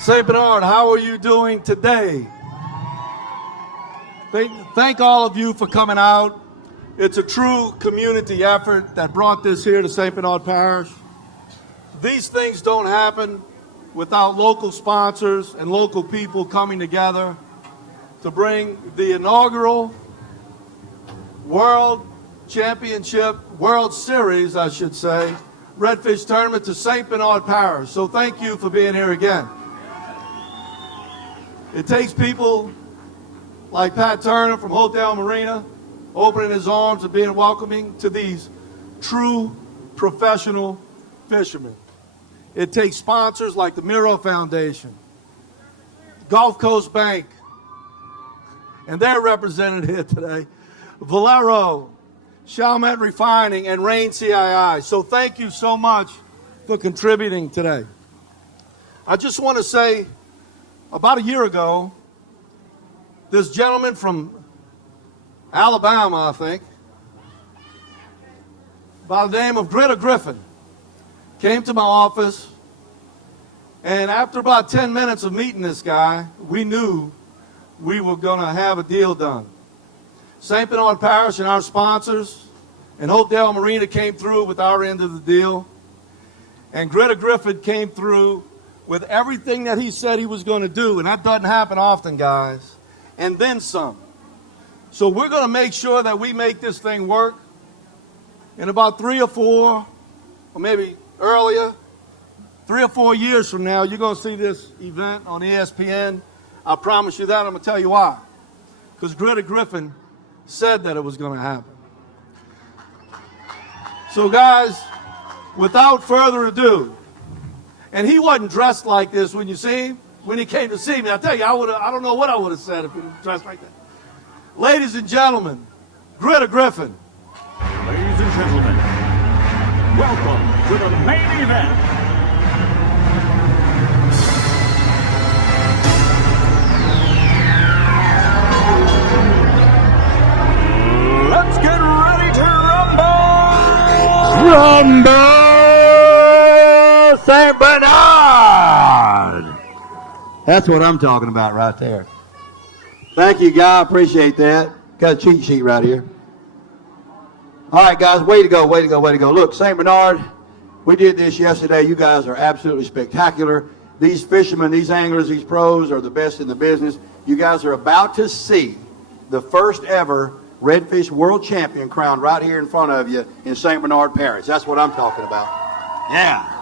St. Bernard, how are you doing today? Thank all of you for coming out. It's a true community effort that brought this here to St. Bernard Parish. These things don't happen without local sponsors and local people coming together to bring the inaugural World Series, I should say, Redfish Tournament to St. Bernard Parish. So thank you for being here again. It takes people like Pat Turner from Hotel Marina opening his arms and being welcoming to these true professional fishermen. It takes sponsors like the Miro Foundation, Gulf Coast Bank, and they're represented here today, Valero, Chalmette Refining, and Rain CII. So thank you so much for contributing today. I just want to say, about a year ago, this gentleman from Alabama, I think, by the name of Britt Griffin, came to my office, and after about 10 minutes of meeting this guy, we knew we were going to have a deal done. St. Bernard Parish and our sponsors and Hotel Marina came through with our end of the deal, and Greta Griffin came through with everything that he said he was going to do, and that doesn't happen often, guys, and then some. So we're going to make sure that we make this thing work. In about 3 or 4, or maybe earlier, 3 or 4 years from now, you're going to see this event on ESPN. I promise you that. I'm going to tell you why. Because Greta Griffin said that it was going to happen. So guys, without further ado, and he wasn't dressed like this when you see him. When he came to see me, I tell you, I don't know what I would have said if he was dressed like that. Ladies and gentlemen, Greta Griffin. Ladies and gentlemen, welcome to the main event. Let's get ready to rumble! Rumble St. Bernard! That's what I'm talking about right there. Thank you, Guy. Appreciate that. Got a cheat sheet right here. All right, guys. Way to go, way to go, way to go. Look, St. Bernard, we did this yesterday. You guys are absolutely spectacular. These fishermen, these anglers, these pros are the best in the business. You guys are about to see the first ever Redfish World Champion crowned right here in front of you in St. Bernard Parish. That's what I'm talking about. Yeah.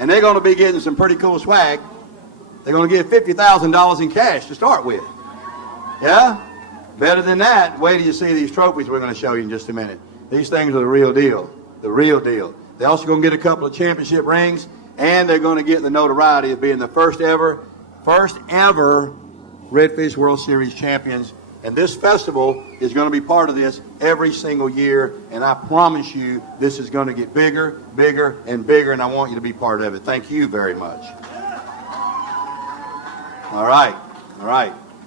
And they're going to be getting some pretty cool swag. They're going to get $50,000 in cash to start with. Yeah? Better than that, wait till you see these trophies we're going to show you in just a minute. These things are the real deal. The real deal. They're also going to get a couple of championship rings, and they're going to get the notoriety of being the first ever Redfish World Series champions. And this festival is going to be part of this every single year, and I promise you this is going to get bigger, bigger, and bigger, and I want you to be part of it. Thank you very much. All right.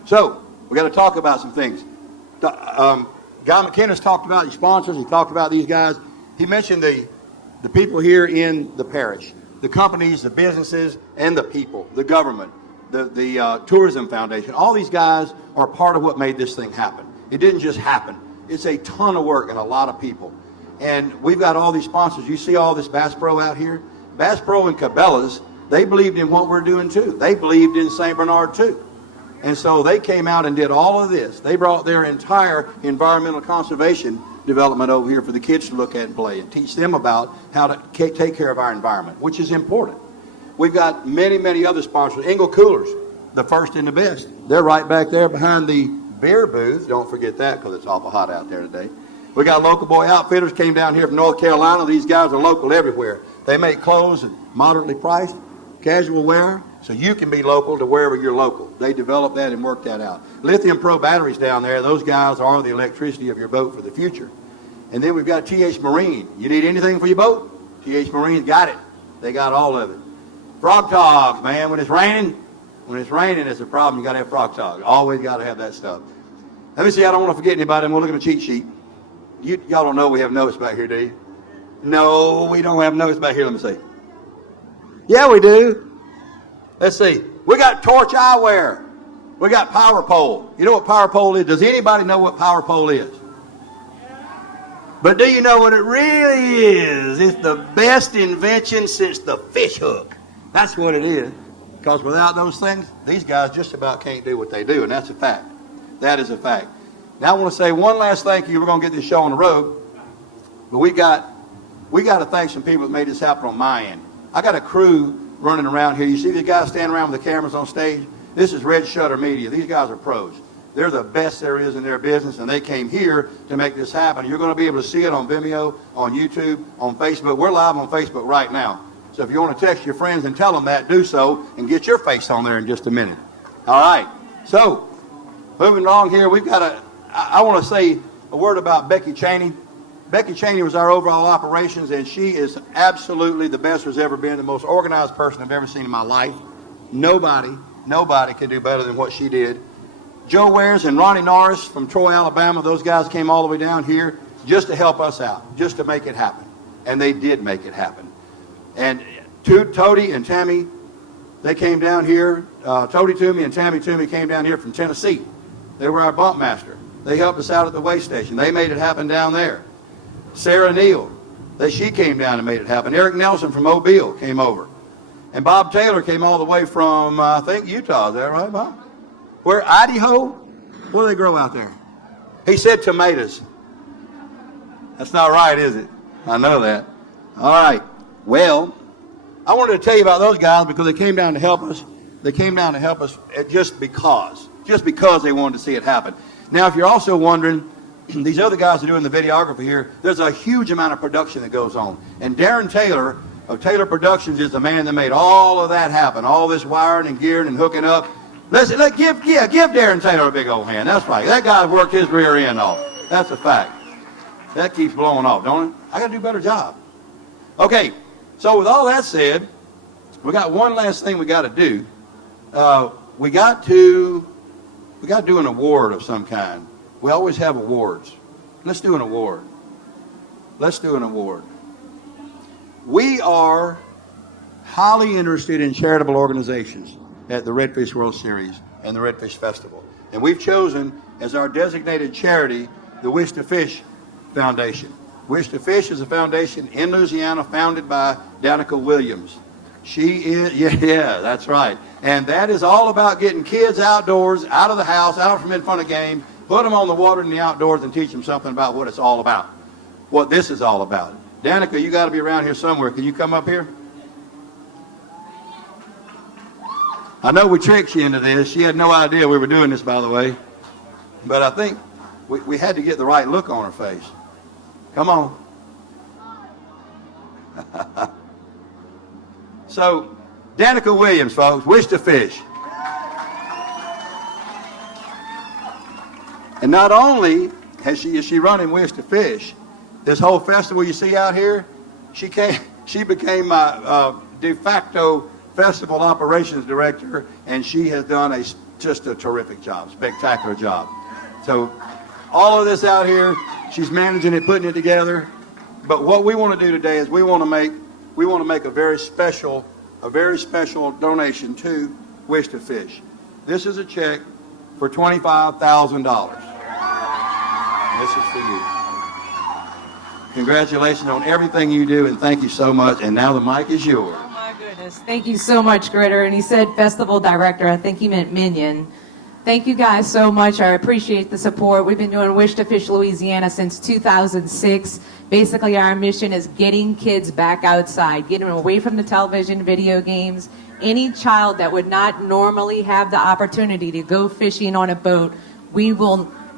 So, we got to talk about some things. Guy McKenna's talked about these sponsors. He talked about these guys. He mentioned the people here in the parish, the companies, the businesses, and the people, the government. The Tourism Foundation, all these guys are part of what made this thing happen. It didn't just happen. It's a ton of work and a lot of people. And we've got all these sponsors. You see all this Bass Pro out here? Bass Pro and Cabela's, they believed in what we're doing too. They believed in St. Bernard too. And so they came out and did all of this. They brought their entire environmental conservation development over here for the kids to look at and play and teach them about how to take care of our environment, which is important. We've got many, many other sponsors. Engel Coolers, the first and the best. They're right back there behind the beer booth. Don't forget that because it's awful hot out there today. We got Local Boy Outfitters, came down here from North Carolina. These guys are local everywhere. They make clothes and moderately priced, casual wear, so you can be local to wherever you're local. They developed that and worked that out. Lithium Pro batteries down there. Those guys are the electricity of your boat for the future. And then we've got TH Marine. You need anything for your boat? TH Marine's got it. They got all of it. Frog Togs, man. When it's raining, it's a problem. You got to have Frog Togs. Always got to have that stuff. Let me see. I don't want to forget anybody. I'm going to look at the cheat sheet. Y'all don't know we have notes back here, do you? No, we don't have notes back here. Let me see. Yeah, we do. Let's see. We got Torch Eyewear. We got Power Pole. You know what Power Pole is? Does anybody know what Power Pole is? But do you know what it really is? It's the best invention since the fish hook. That's what it is. Because without those things, these guys just about can't do what they do, and that's a fact. That is a fact. Now I want to say one last thank you. We're going to get this show on the road. But we got to thank some people that made this happen on my end. I got a crew running around here. You see these guys standing around with the cameras on stage? This is Red Shutter Media. These guys are pros. They're the best there is in their business, and they came here to make this happen. You're going to be able to see it on Vimeo, on YouTube, on Facebook. We're live on Facebook right now. So if you want to text your friends and tell them that, do so, and get your face on there in just a minute. All right. So, moving along here, I want to say a word about Becky Cheney. Becky Cheney was our overall operations, and she is absolutely the best there's ever been, the most organized person I've ever seen in my life. Nobody can do better than what she did. Joe Wares and Ronnie Norris from Troy, Alabama, those guys came all the way down here just to help us out, just to make it happen. And they did make it happen. And Tody and Tammy, they came down here. Tody Toomey and Tammy Toomey came down here from Tennessee. They were our bump master. They helped us out at the way station. They made it happen down there. Sarah Neal, she came down and made it happen. Eric Nelson from Mobile came over. And Bob Taylor came all the way from, I think, Utah. Is that right, Bob? Where, Idaho? What do they grow out there? He said tomatoes. That's not right, is it? I know that. All right. Well, I wanted to tell you about those guys because they came down to help us. They came down to help us just because they wanted to see it happen. Now, if you're also wondering, these other guys are doing the videography here. There's a huge amount of production that goes on. And Darren Taylor of Taylor Productions is the man that made all of that happen, all this wiring and gearing and hooking up. Listen, give Darren Taylor a big old hand. That's right. That guy worked his rear end off. That's a fact. That keeps blowing off, don't it? I got to do a better job. Okay, so with all that said, we got one last thing we got to do. We got to do an award of some kind. We always have awards. Let's do an award. Let's do an award. We are highly interested in charitable organizations at the Redfish World Series and the Redfish Festival. And we've chosen as our designated charity the Wish to Fish Foundation. Wish to Fish is a foundation in Louisiana founded by Danica Williams. She is, yeah, that's right. And that is all about getting kids outdoors, out of the house, out from in front of game, put them on the water in the outdoors and teach them something about what it's all about, what this is all about. Danica, you got to be around here somewhere. Can you come up here? I know we tricked you into this. She had no idea we were doing this, by the way. But I think we had to get the right look on her face. Come on. So, Danica Williams, folks, Wish to Fish. And not only is she running Wish to Fish, this whole festival you see out here, she became my de facto festival operations director, and she has done just a terrific job, spectacular job. So all of this out here, she's managing it, putting it together. But what we want to do today is we want to make a very special donation to Wish to Fish. This is a check for $25,000. This is for you. Congratulations on everything you do, and thank you so much. And now the mic is yours. Oh my goodness. Thank you so much, Gritter. And he said festival director. I think he meant minion. Thank you guys so much. I appreciate the support. We've been doing Wish to Fish Louisiana since 2006. Basically, our mission is getting kids back outside, getting them away from the television, video games. Any child that would not normally have the opportunity to go fishing on a boat,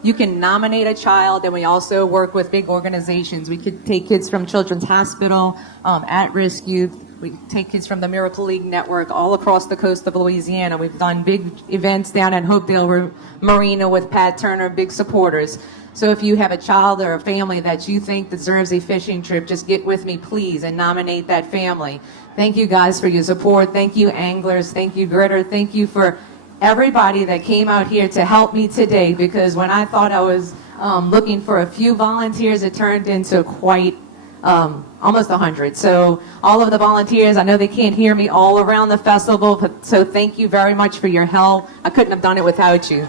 you can nominate a child, and we also work with big organizations. We could take kids from Children's Hospital, at-risk youth. We take kids from the Miracle League Network all across the coast of Louisiana. We've done big events down at Hopedale Marina with Pat Turner, big supporters. So if you have a child or a family that you think deserves a fishing trip, just get with me, please, and nominate that family. Thank you guys for your support. Thank you, anglers. Thank you, Gritter. Thank you for everybody that came out here to help me today, because when I thought I was looking for a few volunteers, it turned into quite almost 100. So all of the volunteers, I know they can't hear me all around the festival, but, so thank you very much for your help. I couldn't have done it without you.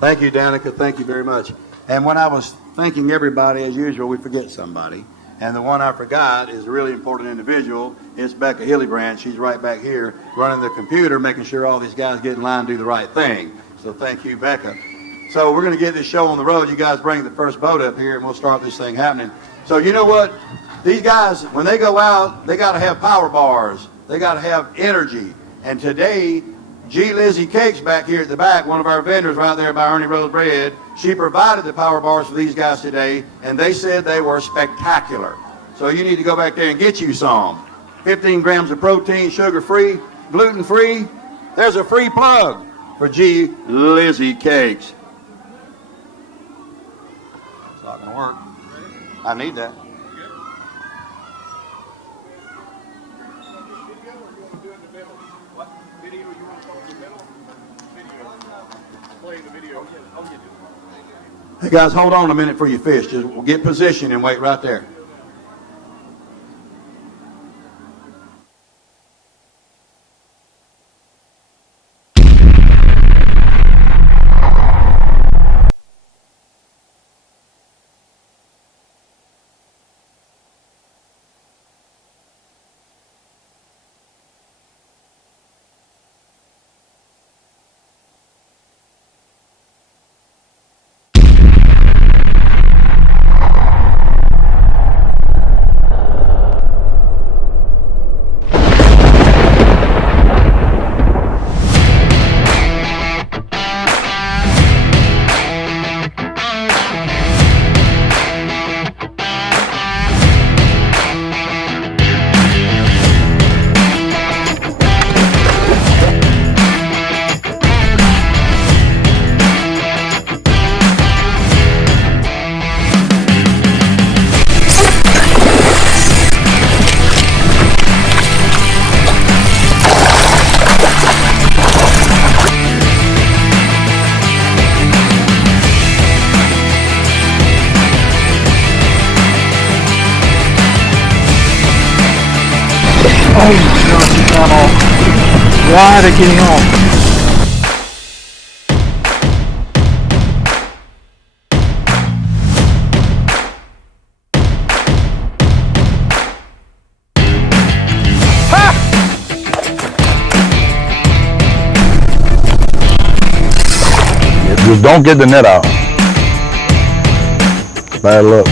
Thank you, Danica. Thank you very much. And when I was thanking everybody, as usual, we forget somebody. And the one I forgot is a really important individual. It's Becca Hillibrand. She's right back here running the computer, making sure all these guys get in line and do the right thing. So thank you, Becca. So we're going to get this show on the road. You guys bring the first boat up here, and we'll start this thing happening. So you know what? These guys, when they go out, they got to have power bars. They got to have energy. And today, G. Lizzie Cakes back here at the back, one of our vendors right there by Ernie Rose Bread, she provided the power bars for these guys today, and they said they were spectacular. So you need to go back there and get you some. 15 grams of protein, sugar-free, gluten-free. There's a free plug for G. Lizzie Cakes. It's not going to work. I need that. Hey guys, hold on a minute for your fish. Just get positioned and wait right there. Oh my gosh, it's not off. Why are they getting off? Just don't get the net out. Bad luck.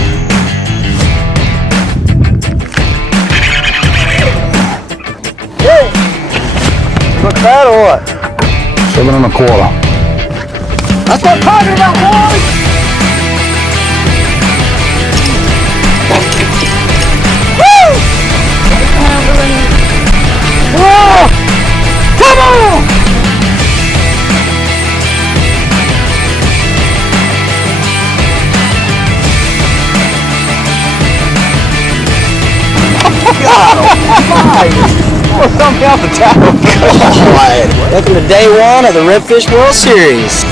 Look bad or what? 7 1/4. That's what I'm talking about, boys! Woo! Whoa! Come on! God almighty! Well, something off the top of God. Welcome to day one of the Redfish World Series.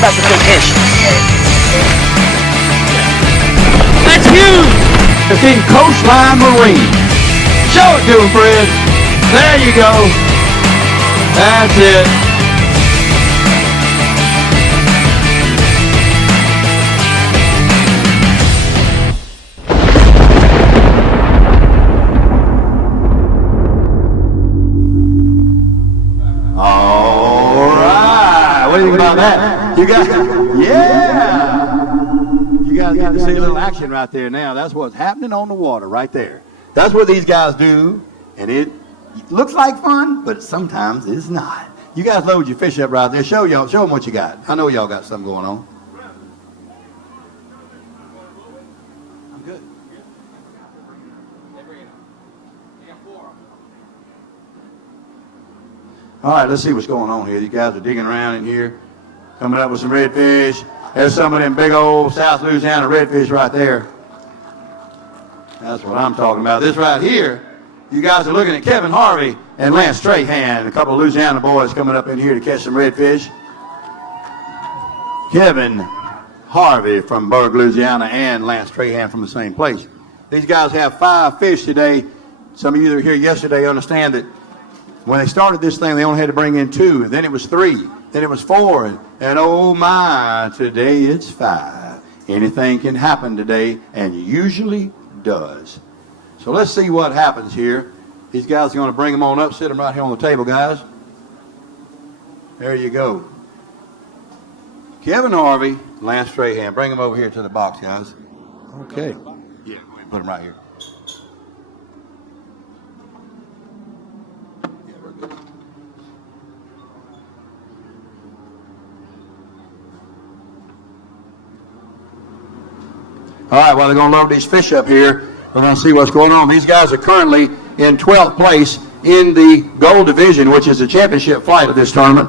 That's a big fish. That's huge! It's in Coastline Marine. Show it to him, Fred. There you go. That's it. That. You guys, yeah. You guys get to see a little action right there now. That's what's happening on the water right there. That's what these guys do, and it looks like fun, but sometimes it's not. You guys load your fish up right there. Show them what you got. I know y'all got something going on. I'm good. All right, let's see what's going on here. You guys are digging around in here, coming up with some redfish. There's some of them big old South Louisiana redfish right there. That's what I'm talking about. This right here You guys are looking at Kevin Harvey and Lance Strahan, a couple of Louisiana boys coming up in here to catch some redfish. Kevin Harvey from Berg, Louisiana, and Lance Strahan from the same place. These guys have 5 fish today. Some of you that were here yesterday understand that when they started this thing, they only had to bring in 2, and then it was 3, then it was 4, and oh my, today it's 5. Anything can happen today, and usually does. So let's see what happens here. These guys are going to bring them on up, sit them right here on the table, guys. There you go. Kevin Harvey, Lance Strahan. Bring them over here to the box, guys. Okay. Yeah, go ahead and put them right here. Yeah, we're good. All right, well, they're going to load these fish up here. We're going to see what's going on. These guys are currently in 12th place in the gold division, which is the championship flight of this tournament.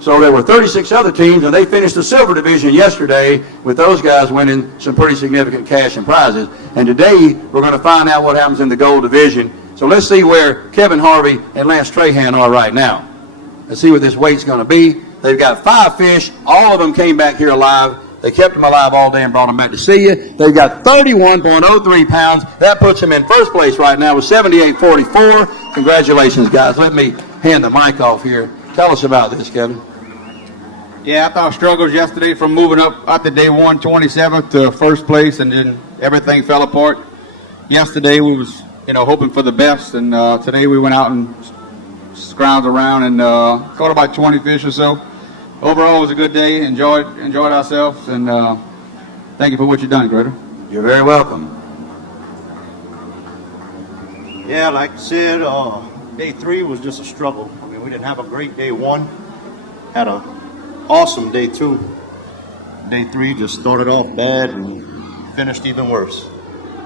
So there were 36 other teams, and they finished the silver division yesterday with those guys winning some pretty significant cash and prizes. And today, we're going to find out what happens in the gold division. So let's see where Kevin Harvey and Lance Strahan are right now. Let's see what this weight's going to be. They've got 5 fish. All of them came back here alive. They kept them alive all day and brought them back to see you. They've got 31.03 pounds. That puts them in first place right now with 78.44. Congratulations, guys. Let me hand the mic off here. Tell us about this, Kevin. Yeah, I thought struggles yesterday from moving up to day 1, 27th to first place, and then everything fell apart. Yesterday we was, hoping for the best, and today we went out and scrounged around and caught about 20 fish or so. Overall, it was a good day. Enjoyed ourselves, and thank you for what you've done, Greta. You're very welcome. Yeah, like I said, day 3 was just a struggle. I mean, we didn't have a great day 1. Had a awesome day 2. Day 3 just started off bad and finished even worse.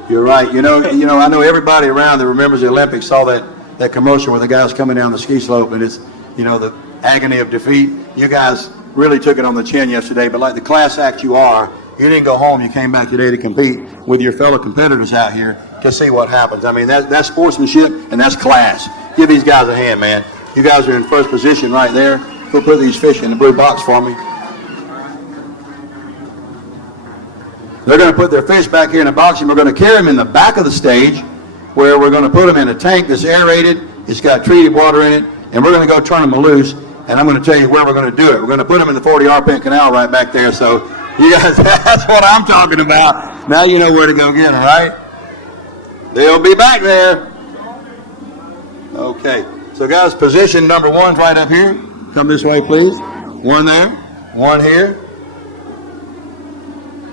You're right. I know everybody around that remembers the Olympics saw that commercial where the guy's coming down the ski slope, and it's, the agony of defeat. You guys really took it on the chin yesterday, but like the class act you are, you didn't go home. You came back today to compete with your fellow competitors out here to see what happens. I mean, that's sportsmanship, and that's class. Give these guys a hand, man. You guys are in first position right there. Go put these fish in the blue box for me. They're going to put their fish back here in the box, and we're going to carry them in the back of the stage where we're going to put them in a tank that's aerated. It's got treated water in it, and we're going to go turn them loose. And I'm going to tell you where we're going to do it. We're going to put them in the 40R Pent Canal right back there. So you guys, that's what I'm talking about. Now you know where to go get them, right? They'll be back there. Okay. So guys, position number 1's right up here. Come this way, please. 1 there. 1 here.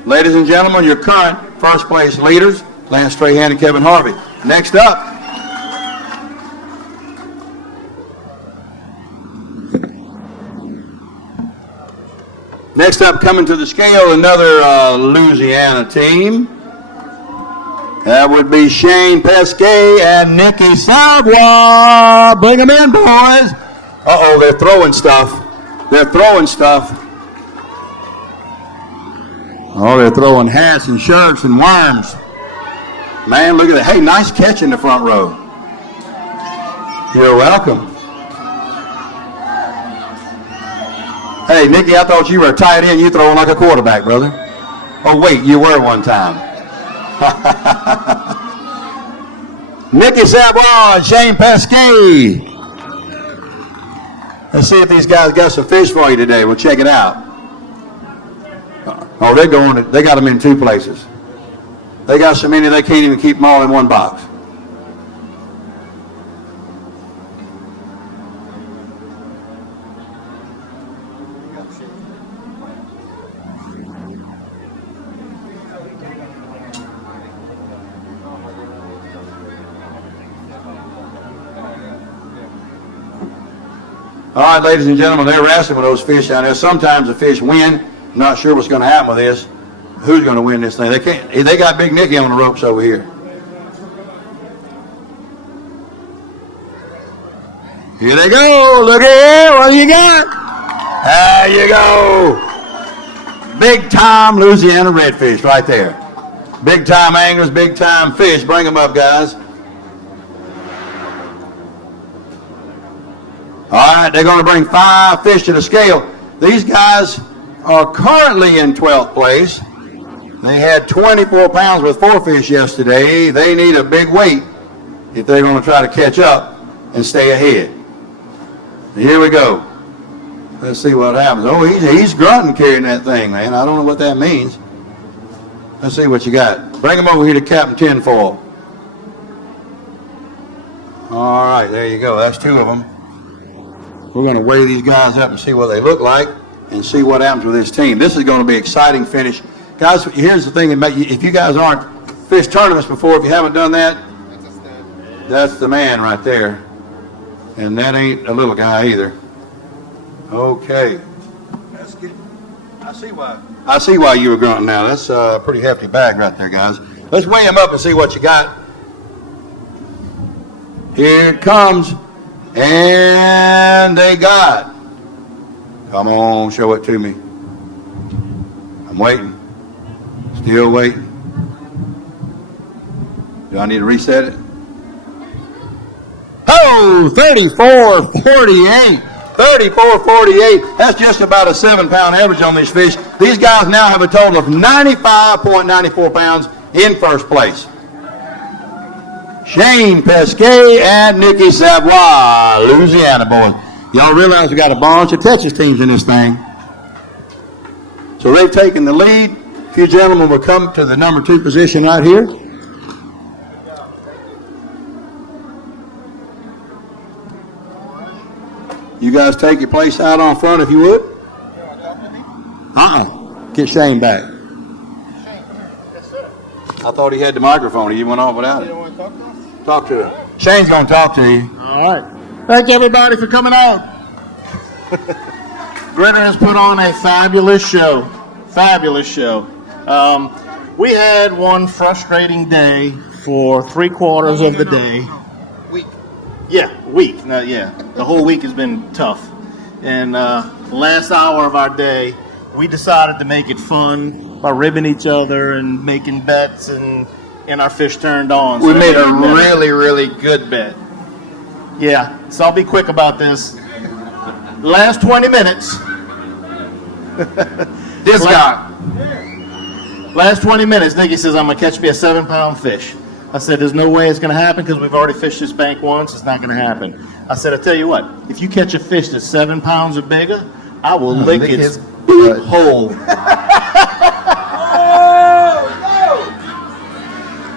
Ladies and gentlemen, your current first place leaders, Lance Strahan and Kevin Harvey. Next up. Next up, coming to the scale, another Louisiana team. That would be Shane Pescet and Nicky Savoy. Bring them in, boys. Uh-oh, they're throwing stuff. Oh, they're throwing hats and shirts and worms. Man, look at that. Hey, nice catch in the front row. You're welcome. Hey, Nicky, I thought you were a tight end. You throwing like a quarterback, brother. Oh, wait, you were one time. Nicky Savoy and Shane Pescet. Let's see if these guys got some fish for you today. We'll check it out. Oh, they got them in 2 places. They got so many they can't even keep them all in one box. All right, ladies and gentlemen, they're wrestling with those fish down there. Sometimes the fish win. I'm not sure what's going to happen with this. Who's going to win this thing? They got Big Nicky on the ropes over here. Here they go. Look at here. What do you got? There you go. Big time Louisiana redfish right there. Big time anglers, big time fish. Bring them up, guys. All right, they're going to bring 5 fish to the scale. These guys are currently in 12th place. They had 24 pounds with 4 fish yesterday. They need a big weight if they're going to try to catch up and stay ahead. Here we go. Let's see what happens. Oh, he's grunting carrying that thing, man. I don't know what that means. Let's see what you got. Bring him over here to Captain Tinfoil. All right, there you go. That's 2 of them. We're going to weigh these guys up and see what they look like and see what happens with this team. This is going to be an exciting finish. Guys, here's the thing. If you guys aren't fished tournaments before, if you haven't done that, that's the man right there. And that ain't a little guy either. Okay. I see why you were grunting now. That's a pretty hefty bag right there, guys. Let's weigh him up and see what you got. Here it comes. And they got. Come on, show it to me. I'm waiting. Still waiting. Do I need to reset it? Oh, 34.48. 34.48. That's just about a 7-pound average on these fish. These guys now have a total of 95.94 pounds in first place. Shane Pescet and Nicky Savoy, Louisiana boys. Y'all realize we got a bunch of Texas teams in this thing. So they've taken the lead. A few gentlemen will come to the number 2 position right here. You guys take your place out on front if you would. Get Shane back. I thought he had the microphone. He went off without it. Talk to him. Shane's going to talk to you. All right. Thank everybody for coming out. Gritter has put on a fabulous show. Fabulous show. We had one frustrating day for 3/4 of the day. Week. Yeah, week. Yeah, the whole week has been tough. And last hour of our day, we decided to make it fun by ribbing each other and making bets and our fish turned on. We made a really, really good bet. Yeah, so I'll be quick about this. Last 20 minutes. This guy. Last 20 minutes, Nicky says, I'm going to catch me a 7-pound fish. I said, there's no way it's going to happen because we've already fished this bank once. It's not going to happen. I said, I'll tell you what. If you catch a fish that's 7 pounds or bigger, I will lick its hole.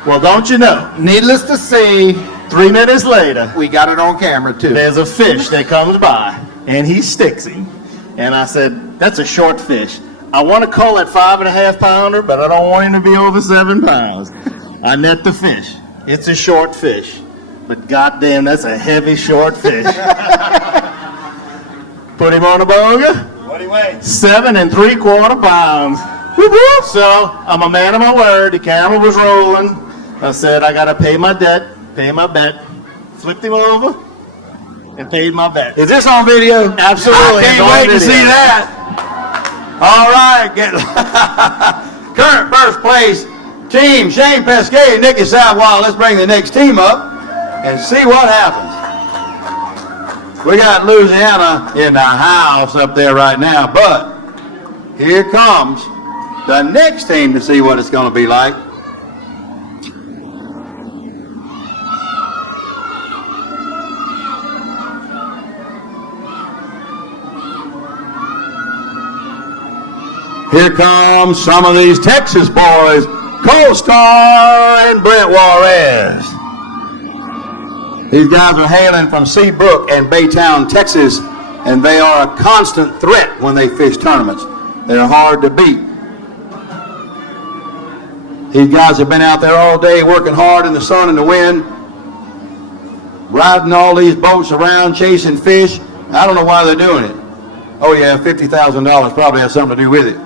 Well, don't you know? Needless to say, 3 minutes later, we got it on camera too. There's a fish that comes by, and he sticks him. And I said, that's a short fish. I want to call it 5.5 pounder, but I don't want him to be over 7 pounds. I net the fish. It's a short fish. But goddamn, that's a heavy short fish. Put him on a boga. What do you weigh? 7 3/4 pounds. So I'm a man of my word. The camera was rolling. I said, I got to pay my debt, pay my bet. Flipped him over and paid my bet. Is this on video? Absolutely. I can't wait to see that. All right. Current first place team, Shane Pescet and Nicky Savoy. Let's bring the next team up and see what happens. We got Louisiana in the house up there right now, but here comes the next team to see what it's going to be like. Here comes some of these Texas boys, Cold-Star and Britt Juarez. These guys are hailing from Seabrook and Baytown, Texas, and they are a constant threat when they fish tournaments. They're hard to beat. These guys have been out there all day working hard in the sun and the wind, riding all these boats around, chasing fish. I don't know why they're doing it. Oh yeah, $50,000 probably has something to do with it.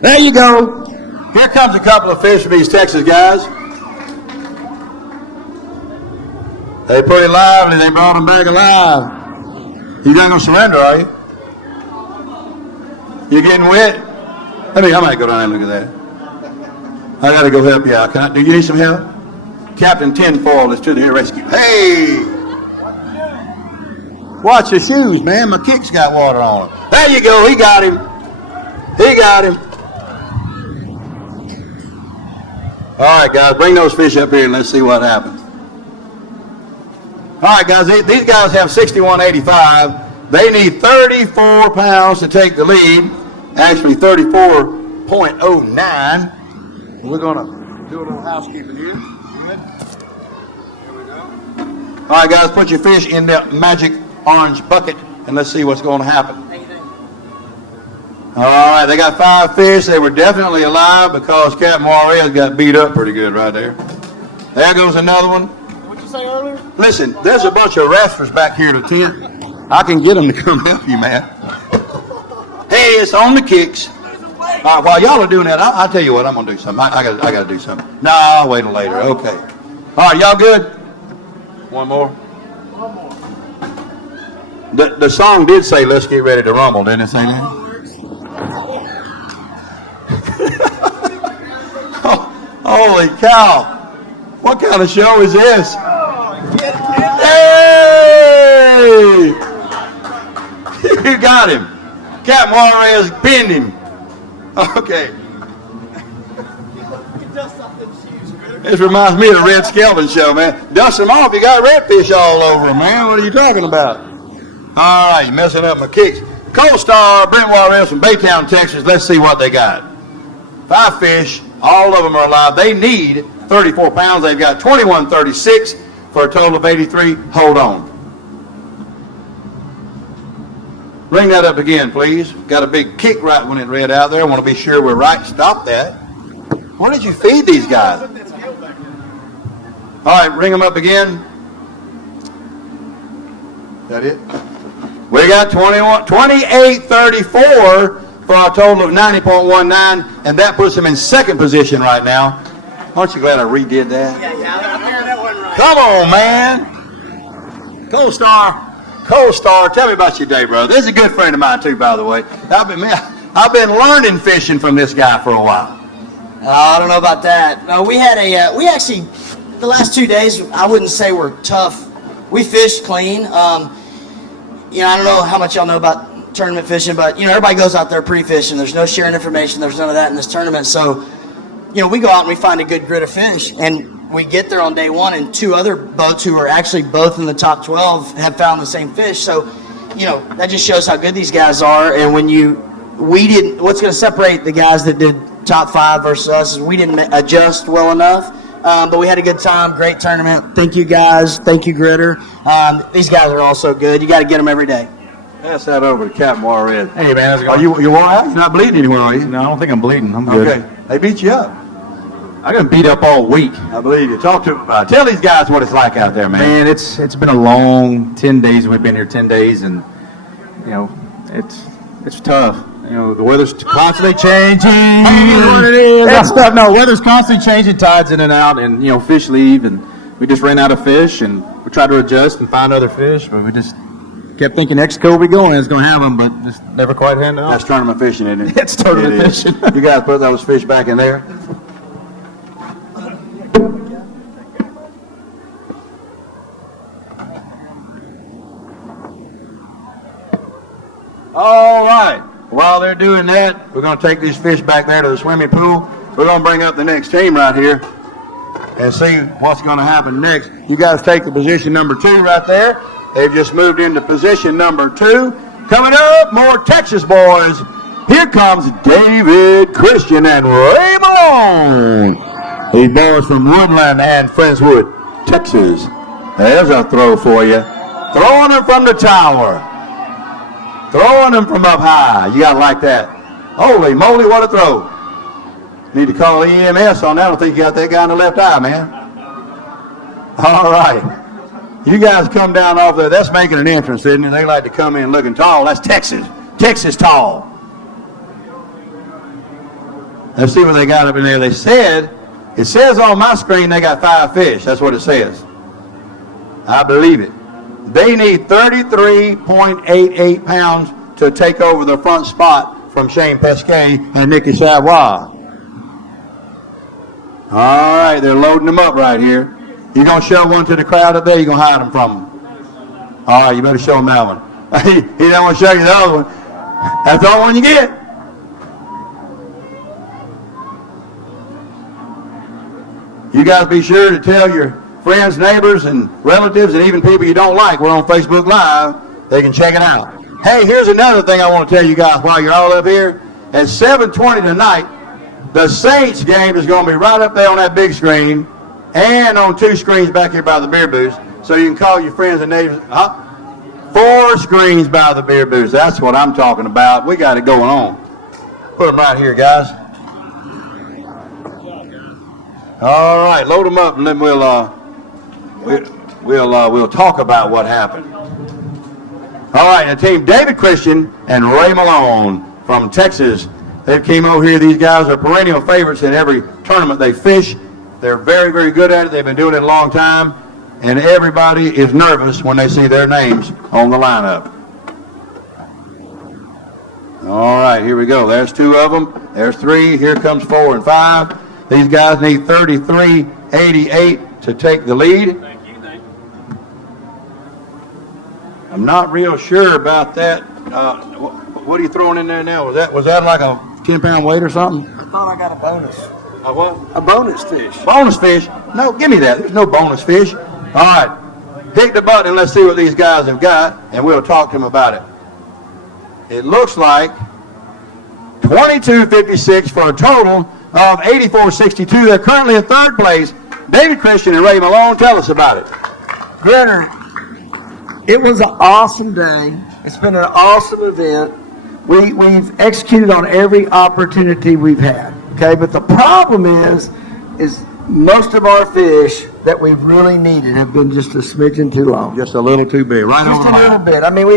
There you go. Here comes a couple of fish from these Texas guys. They're pretty lively. They brought them back alive. You not going to surrender, are you? You getting wet? I might go down there and look at that. I got to go help you out. Do you need some help? Captain Tinfoil is to the rescue. Hey! Watch your shoes, man. My kicks got water on them. There you go. He got him. He got him. All right, guys. Bring those fish up here and let's see what happens. All right, guys. These guys have 61.85. They need 34 pounds to take the lead. Actually, 34.09. We're going to do a little housekeeping here. Here we go. All right, guys, put your fish in the magic orange bucket, and let's see what's going to happen. All right, they got 5 fish. They were definitely alive because Captain Juarez got beat up pretty good right there. There goes another one. What'd you say earlier? Listen, there's a bunch of wrestlers back here in the tent. I can get them to come help you, man. Hey, it's on the kicks. All right, while y'all are doing that, I'll tell you what, I'm going to do something. I got to do something. No, I'll wait till later. Okay. All right, y'all good? One more? One more. The song did say, let's get ready to rumble. Didn't it say that? Oh, holy cow. What kind of show is this? Hey! You got him. Captain Juarez pinned him. Okay. This reminds me of the Red Skelton show, man. Dust them off, you got redfish all over them, man. What are you talking about? All right, you're messing up my kicks. Co-star Britt Juarez from Baytown, Texas. Let's see what they got. 5 fish. All of them are alive. They need 34 pounds. They've got 21.36 for a total of 83. Hold on. Bring that up again, please. Got a big kick right when it read out there. I want to be sure we're right. Stop that. Where did you feed these guys? All right, bring them up again. Is that it? We got 28.34 for a total of 90.19, and that puts them in second position right now. Aren't you glad I redid that? Come on, man. Co-star, tell me about your day, brother. This is a good friend of mine, too, by the way. I've been learning fishing from this guy for a while. I don't know about that. No, we had we actually, the last 2 days, I wouldn't say were tough. We fished clean. I don't know how much y'all know about tournament fishing, but, everybody goes out there pre-fishing. There's no sharing information. There's none of that in this tournament. So, we go out and we find a good grid of fish, and we get there on day 1, and 2 other boats who are actually both in the top 12 have found the same fish. So, that just shows how good these guys are. And what's going to separate the guys that did top 5 versus us is we didn't adjust well enough. But we had a good time, great tournament. Thank you guys. Thank you, Gritter. These guys are all so good. You got to get them every day. Pass that over to Captain Juarez. Hey, man, how's it Are going? you all right? You're not bleeding anywhere, are you? No, I don't think I'm bleeding. I'm good. Okay. They beat you up. I got beat up all week. I believe you. Talk to them about it. Tell these guys what it's like out there, man. Man, it's been a long 10 days. We've been here 10 days, and, it's tough. The weather's constantly changing. What it is. That stuff, no, weather's constantly changing, tides in and out, and, fish leave, and we just ran out of fish, and we tried to adjust and find other fish, but we just kept thinking next cove we go in is going to have them, but just never quite had out. That's tournament fishing, isn't it? It's tournament fishing. You guys put those fish back in there. All right. While they're doing that, we're going to take these fish back there to the swimming pool. We're going to bring up the next team right here and see what's going to happen next. You guys take the position number 2 right there. They've just moved into position number 2. Coming up, more Texas boys. Here comes David Christian and Ray Malone. These boys from Woodland and Friendswood, Texas. There's a throw for you. Throwing them from the tower. Throwing them from up high. You got to like that. Holy moly, what a throw. Need to call EMS on that. I don't think you got that guy in the left eye, man. All right. You guys come down off there. That's making an entrance, isn't it? They like to come in looking tall. That's Texas. Texas tall. Let's see what they got up in there. It says on my screen they got 5 fish. That's what it says. I believe it. They need 33.88 pounds to take over the front spot from Shane Pescet and Nicky Savoy. All right, they're loading them up right here. You gonna show one to the crowd up there? You gonna hide them from them? All right, you better show them that one. He don't want to show you the other one. That's the only one you get. You guys be sure to tell your friends, neighbors, and relatives, and even people you don't like. We're on Facebook Live. They can check it out. Hey, here's another thing I want to tell you guys while you're all up here. At 7:20 tonight, the Saints game is going to be right up there on that big screen and on 2 screens back here by the beer booth. So you can call your friends and neighbors. 4 screens by the beer booth. That's what I'm talking about. We got it going on. Put them right here, guys. All right, load them up, and then we'll talk about what happened. All right, the team David Christian and Ray Malone from Texas. They came over here. These guys are perennial favorites in every tournament they fish. They're very, very good at it. They've been doing it a long time. And everybody is nervous when they see their names on the lineup. All right, here we go. There's 2 of them. There's 3. Here comes 4 and 5. These guys need 33.88 to take the lead. Thank you. I'm not real sure about that. What are you throwing in there now? Was that like a 10-pound weight or something? I thought I got a bonus. A what? A bonus fish. Bonus fish? No, give me that. There's no bonus fish. All right. Hit the button and let's see what these guys have got, and we'll talk to them about it. It looks like 22.56 for a total of 84.62. They're currently in 3rd place. David Christian and Ray Malone, tell us about it. Gritter, it was an awesome day. It's been an awesome event. We've executed on every opportunity we've had. Okay, but the problem is most of our fish that we've really needed have been just a smidgen too long. Just a little too big, right Just on the a line. little bit. I mean,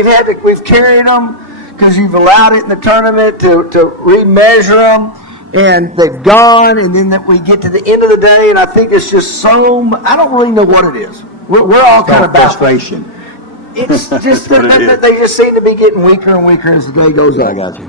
we've carried them because you've allowed it in the tournament to remeasure them, and they've gone, and then we get to the end of the day, and I think it's just so, I don't really know what it is. We're all kind of baffled. frustration. It's just what it is. that they just seem to be getting weaker and weaker as the day goes on. I got you.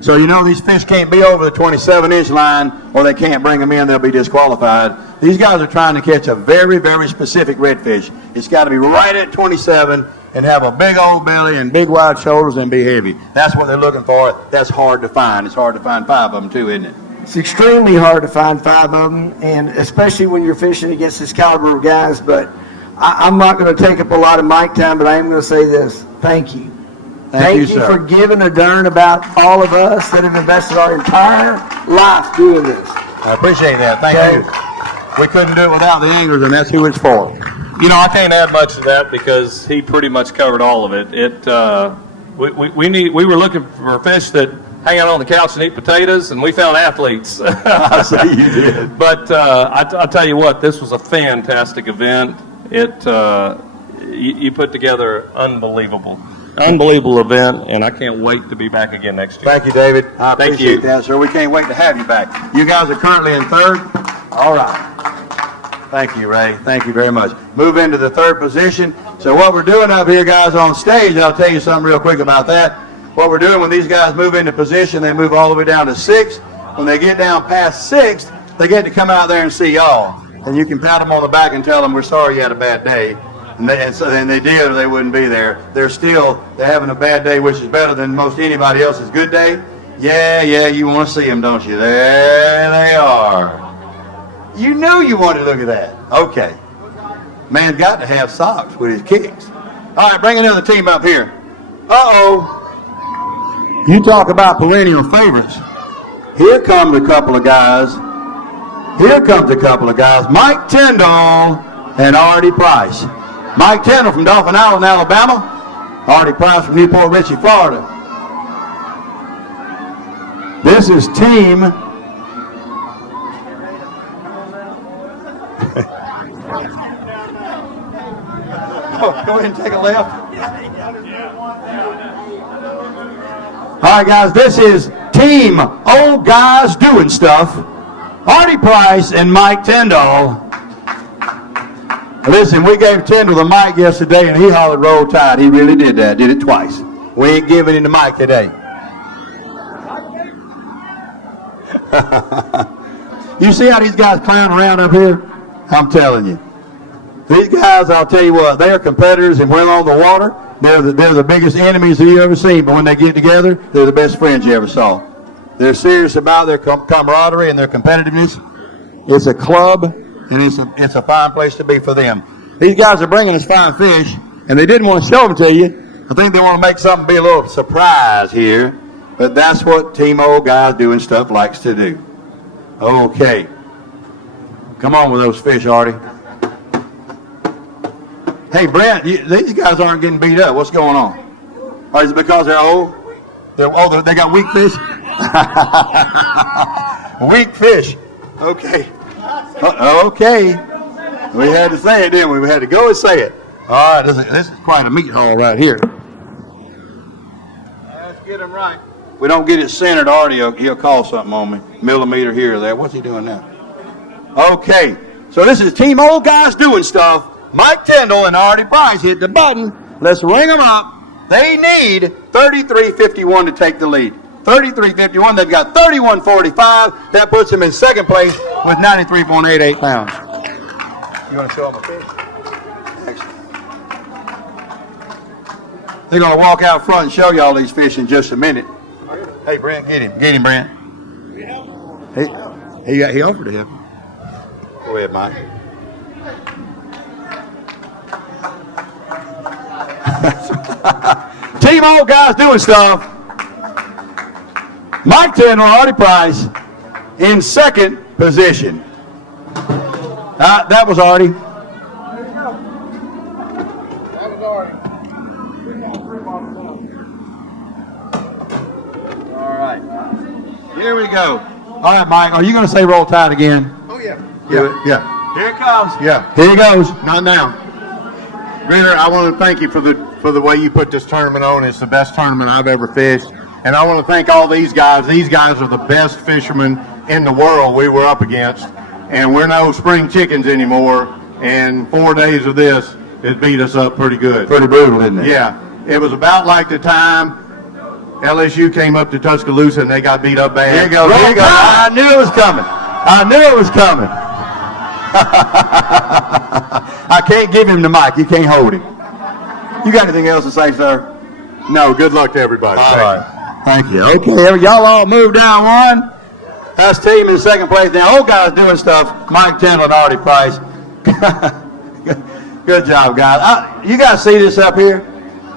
So you know these fish can't be over the 27-inch line, or they can't bring them in. They'll be disqualified. These guys are trying to catch a very, very specific redfish. It's got to be right at 27 and have a big old belly and big wide shoulders and be heavy. That's what they're looking for. That's hard to find. It's hard to find 5 of them too, isn't it? It's extremely hard to find 5 of them, and especially when you're fishing against this caliber of guys. But I'm not going to take up a lot of mic time, but I am going to say this. Thank you. Thank you sir. for giving a darn about all of us that have invested our entire life doing this. I appreciate that. Thank you. We couldn't do it without the anglers, and that's who it's for. You know, I can't add much to that because he pretty much covered all of it. We were looking for fish that hang out on the couch and eat potatoes, and we found athletes. I say you did. But I'll tell you what, this was a fantastic event. You put together unbelievable event, and I can't wait to be back again next year. Thank you, David. I Thank appreciate you. that, sir. We can't wait to have you back. You guys are currently in 3rd. All right. Thank you, Ray. Thank you very much. Move into the 3rd position. So what we're doing up here, guys, on stage, I'll tell you something real quick about that. What we're doing when these guys move into position, they move all the way down to 6th. When they get down past 6th, they get to come out there and see y'all. And you can pat them on the back and tell them we're sorry you had a bad day. And they did, or they wouldn't be there. They're having a bad day, which is better than most anybody else's good day. Yeah, you want to see them, don't you? There they are. You knew you wanted to look at that. Okay. Man's got to have socks with his kicks. All right, bring another team up here. Uh-oh. You talk about perennial favorites. Here comes a couple of guys. Mike Tindall and Artie Price. Mike Tindall from Dauphin Island, Alabama. Artie Price from Newport Richey, Florida. This is team. Go ahead and take a left. All right, guys, this is team Old Guys Doing Stuff. Artie Price and Mike Tindall. Listen, we gave Tindall the mic yesterday, and he hollered roll tide. He really did that. Did it twice. We ain't giving him the mic today. You see how these guys clown around up here? I'm telling you. These guys, I'll tell you what, they are competitors, and when on the water, they're the biggest enemies that you ever seen. But when they get together, they're the best friends you ever saw. They're serious about their camaraderie and their competitiveness. It's a club, and it's a fine place to be for them. These guys are bringing us fine fish, and they didn't want to show them to you. I think they want to make something be a little surprise here, but that's what Team Old Guys Doing Stuff likes to do. Okay. Come on with those fish, Artie. Hey, Brent, these guys aren't getting beat up. What's going on? Or is it because they're old? They got weak fish? Weak fish. Okay. Okay. We had to say it, didn't we? We had to go and say it. All right, this is quite a meat haul right here. Let's get him right. If we don't get it centered, Artie, he'll call something on me. Millimeter here or there. What's he doing now? Okay. So this is Team Old Guys Doing Stuff. Mike Tindall and Artie Price hit the button. Let's ring them up. They need 33.51 to take the lead. 33.51. They've got 31.45. That puts them in second place with 93.88 pounds. You want to show them a fish? Excellent. They're going to walk out front and show you all these fish in just a minute. Hey, Brent, get him. Get him, Brent. He offered to help. Go ahead, Mike. Team Old Guys Doing Stuff. Mike Tindall, Artie Price in second position. That was Artie. That was Artie. All right. Here we go. All right, Mike. Are you going to say roll tide again? Oh, yeah. Yeah. Here it comes. Yeah. Here it goes. Not now. Ritter, I want to thank you for the way you put this tournament on. It's the best tournament I've ever fished. And I want to thank all these guys. These guys are the best fishermen in the world we were up against. And we're no spring chickens anymore. And 4 days of this, it beat us up pretty good. Pretty brutal, isn't it? Yeah. It was about like the time LSU came up to Tuscaloosa and they got beat up bad. Here you go. Here you go. I knew it was coming. I knew it was coming. I can't give him the mic. You can't hold him. You got anything else to say, sir? No, good luck to everybody. All right. Thank you. Okay, y'all all move down one. That's team in second place. Now, Old Guys Doing Stuff, Mike Tindall and Artie Price. Good job, guys. You guys see this up here?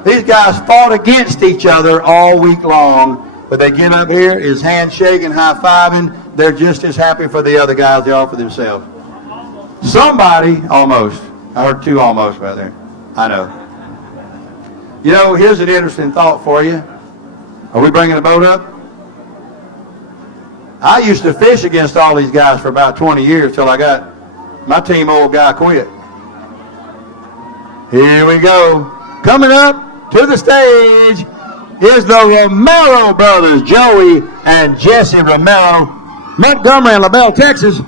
These guys fought against each other all week long, but they get up here, is handshaking, high-fiving. They're just as happy for the other guys they are for themselves. Somebody, almost. I heard two almost right there. I know. You know, here's an interesting thought for you. Are we bringing a boat up? I used to fish against all these guys for about 20 years till I got my Team Old Guy quit. Here we go. Coming up to the stage is the Romero brothers, Joey and Jesse Romero, Montgomery and LaBelle, Texas.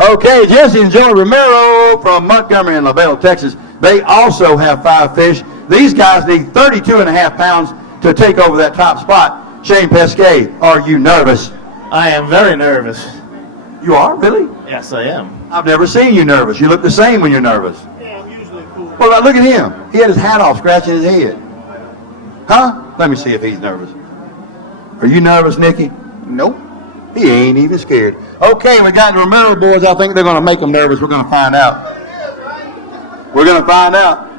Okay, Jesse and Joey Romero from Montgomery and LaBelle, Texas. They also have 5 fish. These guys need 32.5 pounds to take over that top spot. Shane Pescet, are you nervous? I am very nervous. You are? Really? Yes, I am. I've never seen you nervous. You look the same when you're nervous. Yeah, I'm usually cool. Well, now look at him. He had his hat off, scratching his head. Huh? Let me see if he's nervous. Are you nervous, Nikki? Nope. He ain't even scared. Okay, we got the Romero boys. I think they're going to make them nervous. We're going to find out. We're going to find out.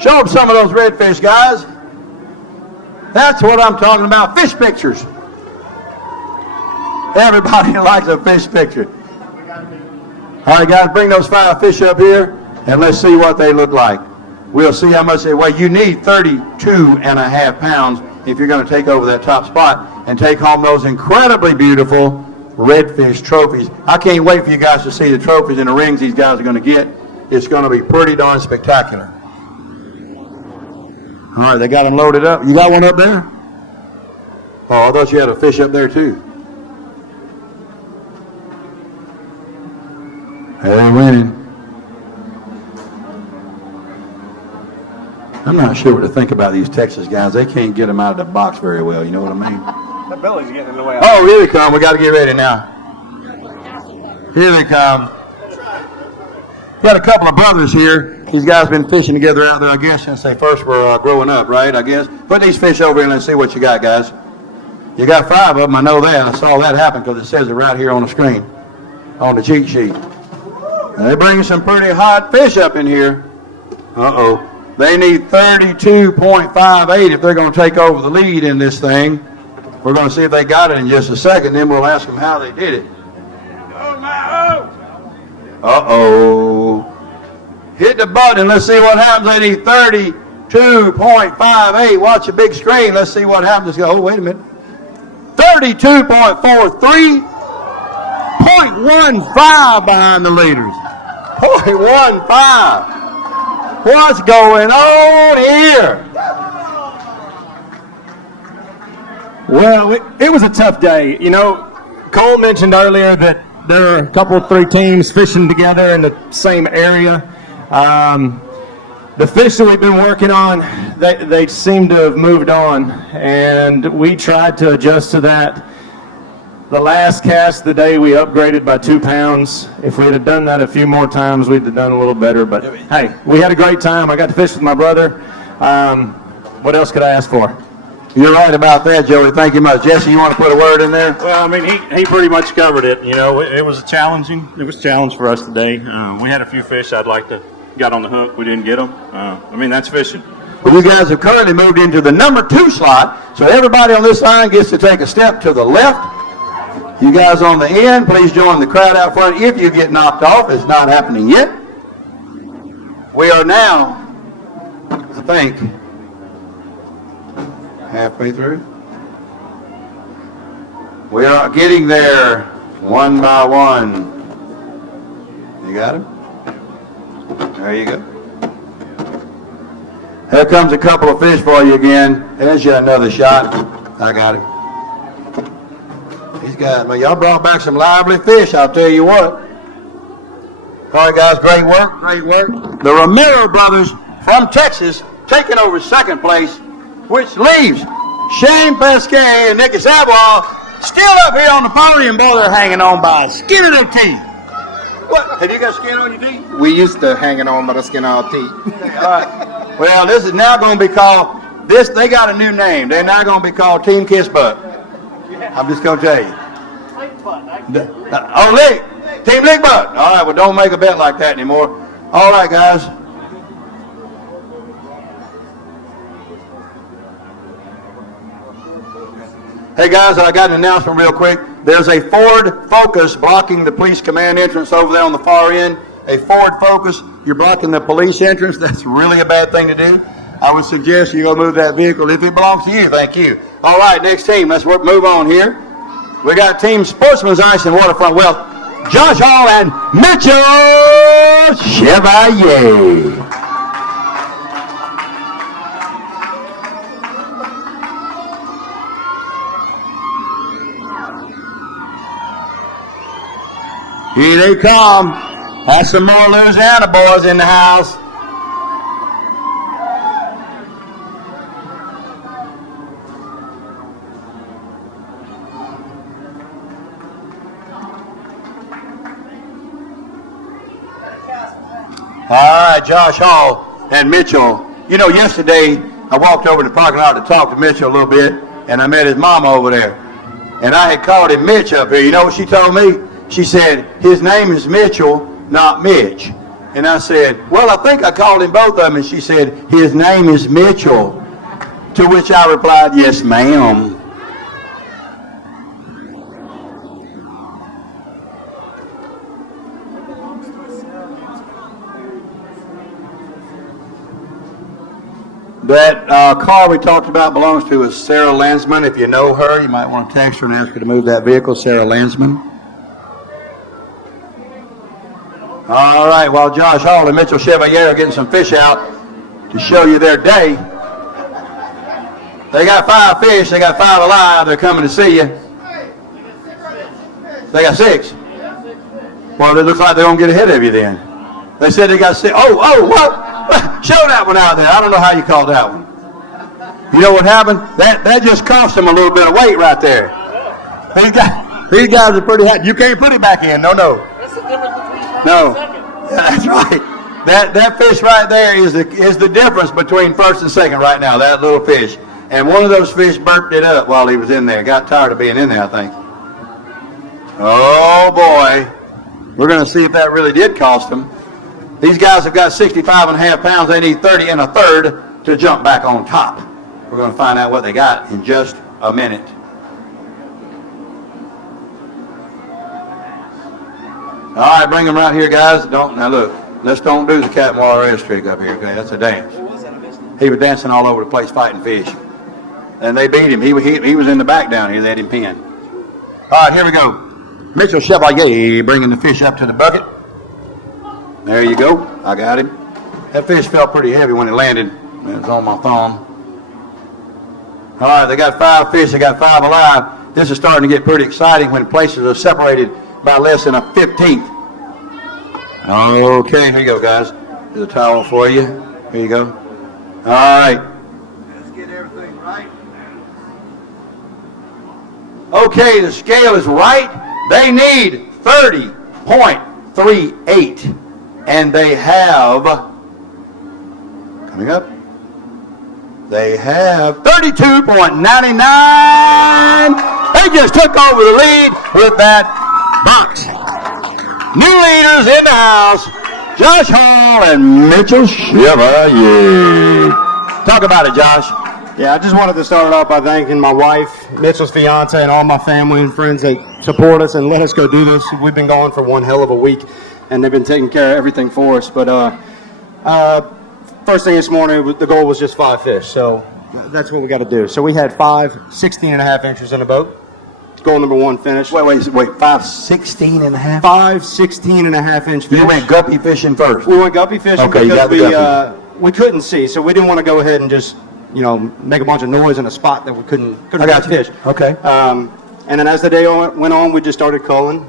Show them some of those redfish, guys. That's what I'm talking about, fish pictures. Everybody likes a fish picture. All right, guys, bring those 5 fish up here, and let's see what they look like. We'll see how much they weigh. You need 32.5 pounds if you're going to take over that top spot and take home those incredibly beautiful redfish trophies. I can't wait for you guys to see the trophies and the rings these guys are going to get. It's going to be pretty darn spectacular. All right, they got them loaded up. You got one up there? Oh, I thought you had a fish up there too. They're winning. I'm not sure what to think about these Texas guys. They can't get them out of the box very well. You know what I mean? The belly's getting in the way. Oh, here they come. We got to get ready now. Here they come. Got a couple of brothers here. These guys been fishing together out there, I guess, since they first were growing up, right? I guess. Put these fish over here and let's see what you got, guys. You got 5 of them. I know that. I saw that happen because it says it right here on the screen, on the cheat sheet. They're bringing some pretty hot fish up in here. Uh-oh. They need 32.58 if they're going to take over the lead in this thing. We're going to see if they got it in just a second. Then we'll ask them how they did it. Uh-oh. Hit the button. Let's see what happens. They need 32.58. Watch the big screen. Let's see what happens. Oh, wait a minute. 32.43. 0.15 behind the leaders. 0.15. What's going on here? Well, it was a tough day. You know, Cole mentioned earlier that there are a couple, 3 teams fishing together in the same area. The fish that we've been working on, they seem to have moved on, and we tried to adjust to that. The last cast of the day, we upgraded by 2 pounds. If we had done that a few more times, we'd have done a little better. But hey, we had a great time. I got to fish with my brother. What else could I ask for? You're right about that, Joey. Thank you much. Jesse, you want to put a word in there? Well, I mean, he pretty much covered it. You know, it was a challenge for us today. We had a few fish I'd like to got on the hook. We didn't get them. I mean, that's fishing. Well, you guys have currently moved into the number 2 slot, so everybody on this line gets to take a step to the left. You guys on the end, please join the crowd out front. If you get knocked off, it's not happening yet. We are now, I think, halfway through. We are getting there one by one. You got him? There you go. Here comes a couple of fish for you again. There's you another shot. I got it. These guys, man, y'all brought back some lively fish, I'll tell you what. All right, guys, great work, great work. The Romero brothers from Texas taking over 2nd place, which leaves Shane Pescet and Nicky Savoy still up here on the podium. Boy, they're hanging on by the skin of their teeth. What? Have you got skin on your teeth? We used to hanging on by the skin of our teeth. All right. Well, this is now going to be called, they got a new name. They're now going to be called Team Kiss Butt. I'm just going to tell you. Team Lick Butt. All right, well, don't make a bet like that anymore. All right, guys. Hey, guys, I got an announcement real quick. There's a Ford Focus blocking the police command entrance over there on the far end. A Ford Focus. You're blocking the police entrance. That's really a bad thing to do. I would suggest you go move that vehicle if it belongs to you. Thank you. All right, next team. Let's move on here. We got Team Sportsman's Ice and Waterfront Wealth. Josh Hall and Mitchell Chevalier. Here they come. That's some more Louisiana boys in the house. All right, Josh Hall and Mitchell. You know, yesterday I walked over to the parking lot to talk to Mitchell a little bit, and I met his mama over there. And I had called him Mitch up here. You know what she told me? She said, his name is Mitchell, not Mitch. And I said, well, I think I called him both of them. And she said, his name is Mitchell. To which I replied, yes, ma'am. That car we talked about belongs to is Sarah Landsman. If you know her, you might want to text her and ask her to move that vehicle, Sarah Landsman. All right, while Josh Hall and Mitchell Chevalier are getting some fish out to show you their day, They got 5 fish. They got 5 alive. They're coming to see you. They got 6. Well, it looks like they're going to get ahead of you then. They said they got 6. Oh, what? Show that one out there. I don't know how you call that one. You know what happened? That just cost them a little bit of weight right there. These guys are pretty hot. You can't put it back in. No. No. That's right. That fish right there is the difference between first and second right now, that little fish. And one of those fish burped it up while he was in there. Got tired of being in there, I think. Oh, boy. We're going to see if that really did cost them. These guys have got 65.5 pounds. They need 30 1/3 to jump back on top. We're going to find out what they got in just a minute. All right, bring them right here, guys. Now look, let's don't do the Captain Juarez trick up here, okay? That's a dance. He was dancing all over the place fighting fish. And they beat him. He was in the back down here. They had him pinned. All right, here we go. Mitchell Chevalier bringing the fish up to the bucket. There you go. I got him. That fish felt pretty heavy when it landed. It was on my thumb. All right, they got 5 fish. They got 5 alive. This is starting to get pretty exciting when places are separated by less than a 15th. Okay, here you go, guys. Here's a towel for you. Here you go. All right. Let's get everything right. Okay, the scale is right. They need 30.38. And they have, coming up, they have 32.99. They just took over the lead with that box. New leaders in the house, Josh Hall and Mitchell Chevalier. Talk about it, Josh. Yeah, I just wanted to start off by thanking my wife, Mitchell's fiance, and all my family and friends that support us and let us go do this. We've been going for one hell of a week, and they've been taking care of everything for us. But first thing this morning, the goal was just 5 fish, so that's what we got to do. So we had 5 16.5 inches in the boat. Goal number 1 finished. Wait, 5 16.5? 5 16.5 inch fish. You went guppy fishing first. We went guppy fishing Okay, you got the because we couldn't see, so we didn't want to go ahead and just make a bunch of noise in a spot that we couldn't catch fish. Okay. And then as the day went on, we just started culling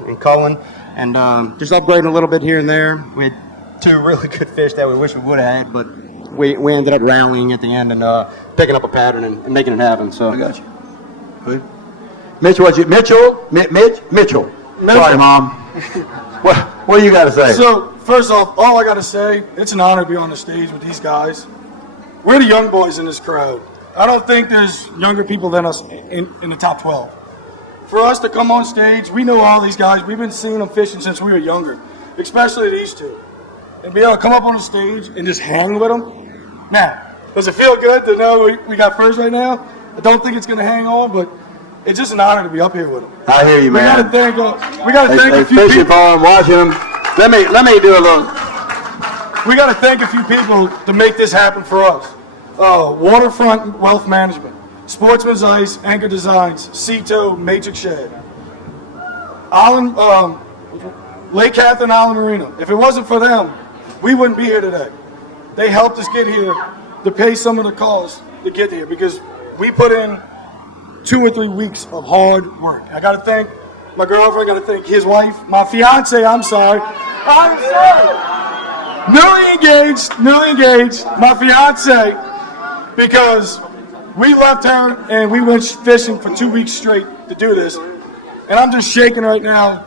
and just upgrading a little bit here and there. We had 2 really good fish that we wish we would have had, but we ended up rallying at the end and picking up a pattern and making it happen. So I got you. Good. Mitchell. Sorry, Mom. What do you got to say? So, first off, all I got to say, it's an honor to be on the stage with these guys. We're the young boys in this crowd. I don't think there's younger people than us in the top 12. For us to come on stage, we know all these guys. We've been seeing them fishing since we were younger, especially these 2. And be able to come up on the stage and just hang with them. Now, does it feel good to know we got first right now? I don't think it's going to hang on, but it's just an honor to be up here with them. I hear you, man. We got to thank a few fishing people. for them, watching them. Let me do a little. We got to thank a few people to make this happen for us. Waterfront Wealth Management, Sportsman's Ice, Anchor Designs, Cito, Matrix Shed, Lake Catherine Island Marina. If it wasn't for them, we wouldn't be here today. They helped us get here to pay some of the costs to get here because we put in 2 or 3 weeks of hard work. I got to thank my girlfriend. I got to thank his wife, my fiance. I'm sorry. Newly engaged, my fiance, because we left her and we went fishing for 2 weeks straight to do this. And I'm just shaking right now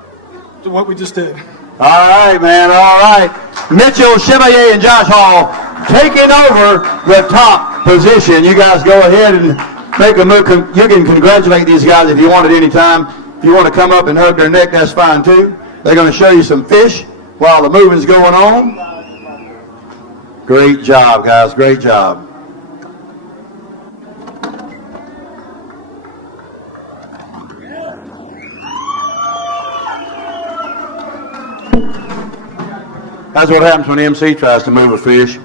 to what we just did. All right, man, all right. Mitchell Chevalier and Josh Hall taking over the top position. You guys go ahead and make a move. You can congratulate these guys if you want at any time. If you want to come up and hug their neck, that's fine too. They're going to show you some fish while the moving's going on. Great job, guys. Great job. That's what happens when the MC tries to move a fish.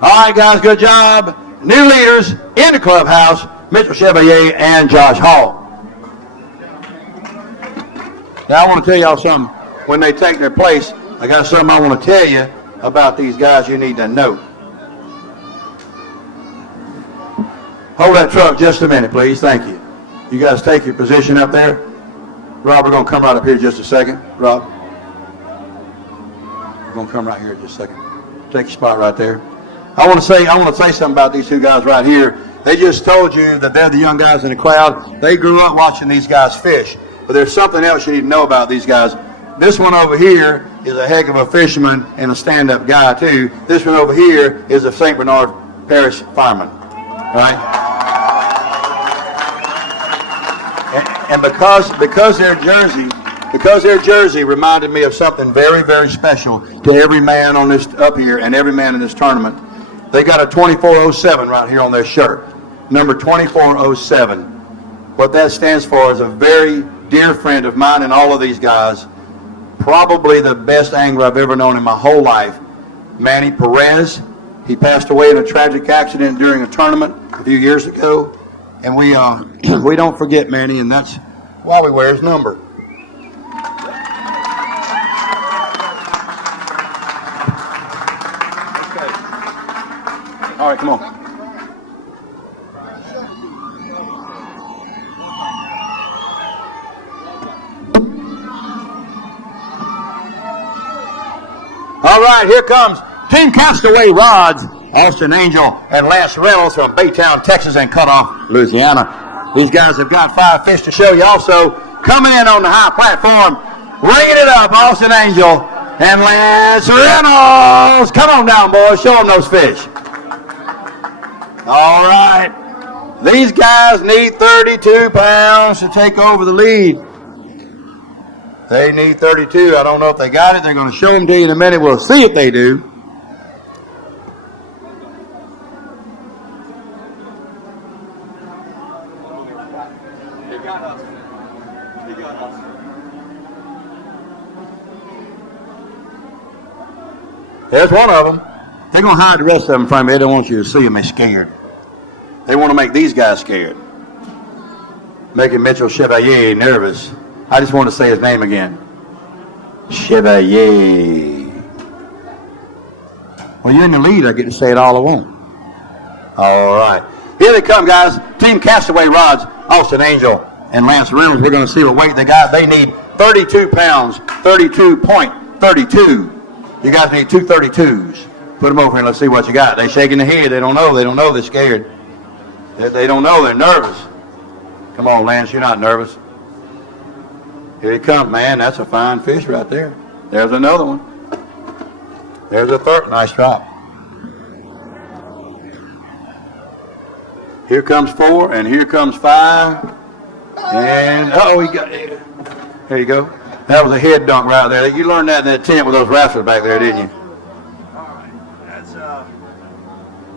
All right, guys, good job. New leaders in the clubhouse, Mitchell Chevalier and Josh Hall. Now, I want to tell y'all something. When they take their place, I got something I want to tell you about these guys you need to know. Hold that truck just a minute, please. Thank you. You guys take your position up there. Rob, we're going to come right up here just a second. Rob. We're going to come right here in just a second. Take your spot right there. I want to say something about these two guys right here. They just told you that they're the young guys in the crowd. They grew up watching these guys fish. But there's something else you need to know about these guys. This one over here is a heck of a fisherman and a stand-up guy, too. This one over here is a St. Bernard Parish fireman. All right? And because their jersey reminded me of something very, very special to every man on this up here and every man in this tournament. They got a 2407 right here on their shirt. Number 2407. What that stands for is a very dear friend of mine and all of these guys. Probably the best angler I've ever known in my whole life. Manny Perez. He passed away in a tragic accident during a tournament a few years ago. And we don't forget Manny, and that's why we wear his number. Okay. All right, come on. All right, here comes Team Castaway Rods, Austin Angel and Lance Reynolds from Baytown, Texas, and Cutoff, Louisiana. These guys have got 5 fish to show you also. Coming in on the high platform, ringing it up, Austin Angel and Lance Reynolds. Come on down, boys. Show them those fish. All right. These guys need 32 pounds to take over the lead. They need 32. I don't know if they got it. They're going to show them to you in a minute. We'll see if they do. There's one of them. They're going to hide the rest of them from me. They don't want you to see them. They're scared. They want to make these guys scared. Making Mitchell Chevalier nervous. I just want to say his name again. Chevalier. Well, you're in the lead. I get to say it all I want. All right. Here they come, guys. Team Castaway Rods, Austin Angel and Lance Reynolds. We're going to see what weight they got. They need 32 pounds, 32.32. You guys need 2 32s. Put them over here and let's see what you got. They shaking their head. They don't know. They don't know. They're scared. They don't know. They're nervous. Come on, Lance. You're not nervous. Here he comes, man. That's a fine fish right there. There's another one. There's a third. Nice drop. Here comes 4, and here comes 5. And, he got it. There you go. That was a head dunk right there. You learned that in that tent with those wrestlers back there, didn't you? All right. That's a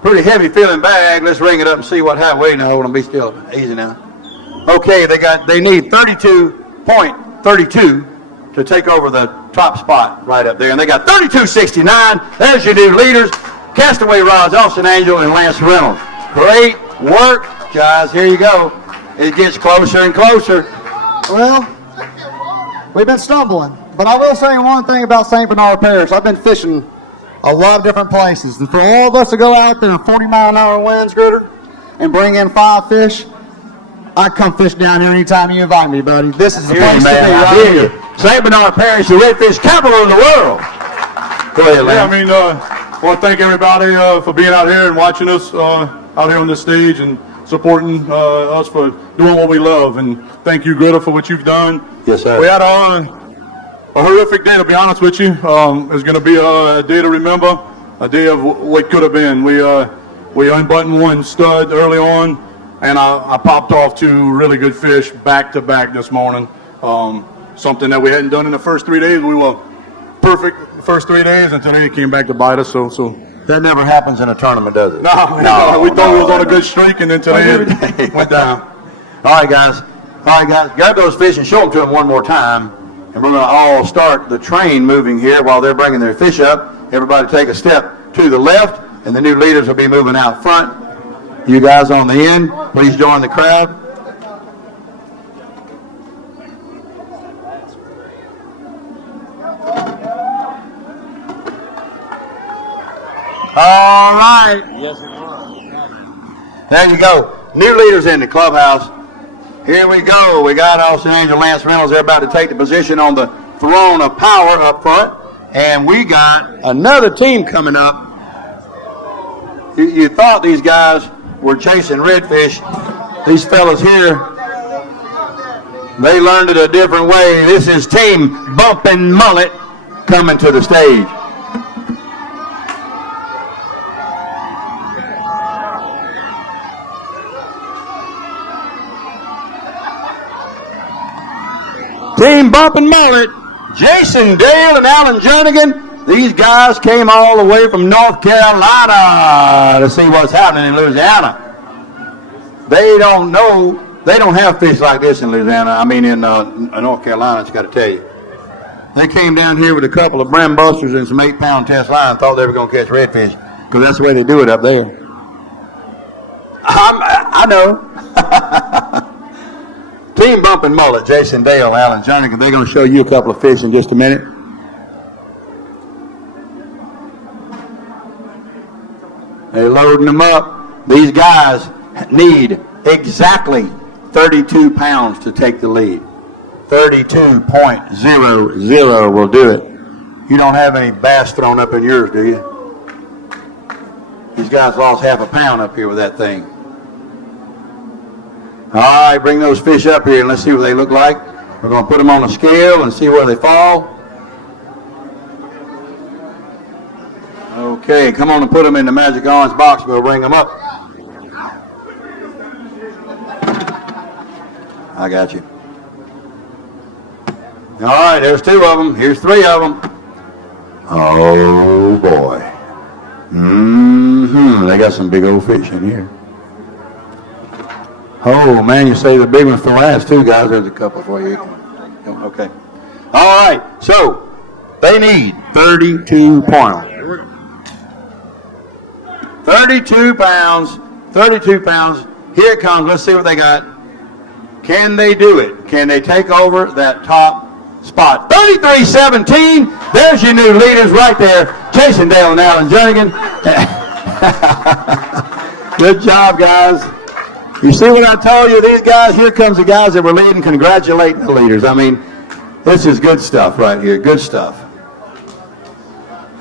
pretty heavy feeling bag. Let's ring it up and see what happened. Wait, no, be still. Easy now. Okay, they need 32.32 to take over the top spot right up there. And they got 32.69. There's your new leaders. Castaway Rods, Austin Angel, and Lance Reynolds. Great work, guys. Here you go. It gets closer and closer. Well, we've been stumbling, but I will say one thing about St. Bernard Parish. I've been fishing a lot of different places. And for all of us to go out there in 40-mile-an-hour winds, Gritter, and bring in 5 fish, I'd come fish down here anytime you invite me, buddy. This is the place to be right here. St. Bernard Parish, the redfish capital of the world. Go ahead, Lance. I want to thank everybody for being out here and watching us out here on this stage and supporting us for doing what we love. And thank you, Greta, for what you've done. Yes, sir. We had a horrific day, to be honest with you. It's going to be a day to remember, a day of what could have been. We unbuttoned one stud early on, and I popped off 2 really good fish back to back this morning. Something that we hadn't done in the first 3 days. We were perfect the first 3 days, and today it came back to bite us. So that never happens in a tournament, does it? No. We thought we was on a good streak, and then today it went down. All right, guys. Grab those fish and show them to them one more time. And we're going to all start the train moving here while they're bringing their fish up. Everybody take a step to the left, and the new leaders will be moving out front. You guys on the end, please join the crowd. All right. Yes, it was. There you go. new leaders in the clubhouse. Here we go. We got Austin Angel, Lance Reynolds. They're about to take the position on the throne of power up front. And we got another team coming up. You thought these guys were chasing redfish. These fellas here, they learned it a different way. This is Team Bumpin' Mullet coming to the stage. Team Bumpin' Mullet, Jason Dale and Alan Jernigan. These guys came all the way from North Carolina to see what's happening in Louisiana. They don't know, they don't have fish like this in Louisiana. I mean, in North Carolina, I just got to tell you. They came down here with a couple of brim busters and some 8-pound test line, thought they were going to catch redfish, because that's the way they do it up there. I know. Team Bumpin' Mullet, Jason Dale, Alan Jernigan, they're going to show you a couple of fish in just a minute. They're loading them up. These guys need exactly 32 pounds to take the lead. 32.00 will do it. You don't have any bass thrown up in yours, do you? These guys lost half a pound up here with that thing. All right, bring those fish up here and let's see what they look like. We're going to put them on a scale and see where they fall. Okay, come on and put them in the magic orange box. We'll bring them up. I got you. All right, there's 2 of them. Here's 3 of them. Oh, boy. They got some big old fish in here. Oh, man, you say the big one for last, too, guys. There's a couple for you. Okay. All right, so they need 32 pounds. 32 pounds. 32 pounds. Here it comes. Let's see what they got. Can they do it? Can they take over that top spot? 33-17. There's your new leaders right there. Jason Dale and Alan Jernigan. Good job, guys. You see what I told you? These guys, here comes the guys that were leading, congratulating the leaders. I mean, this is good stuff right here. Good stuff.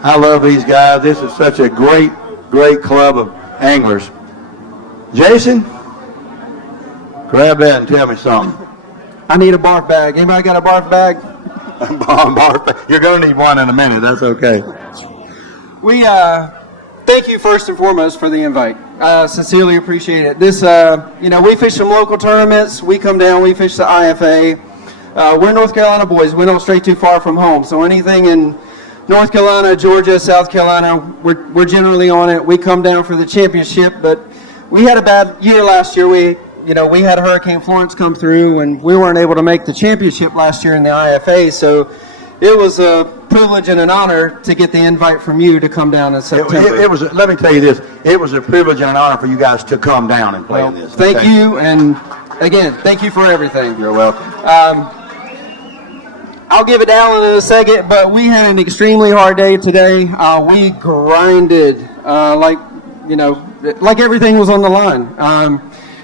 I love these guys. This is such a great club of anglers. Jason, grab that and tell me something. I need a barf bag. Anybody got a barf bag? You're going to need one in a minute. That's okay. We thank you first and foremost for the invite. Sincerely appreciate it. This, we fish some local tournaments. We come down, we fish the IFA. We're North Carolina boys. We don't stray too far from home. So anything in North Carolina, Georgia, South Carolina, we're generally on it. We come down for the championship, but we had a bad year last year. We had Hurricane Florence come through, and we weren't able to make the championship last year in the IFA. So it was a privilege and an honor to get the invite from you to come down in September. It was. Let me tell you this. It was a privilege and an honor for you guys to come down and play in this. Thank you, and again, thank you for everything. You're welcome. I'll give it to Alan in a second, but we had an extremely hard day today. We grinded like everything was on the line.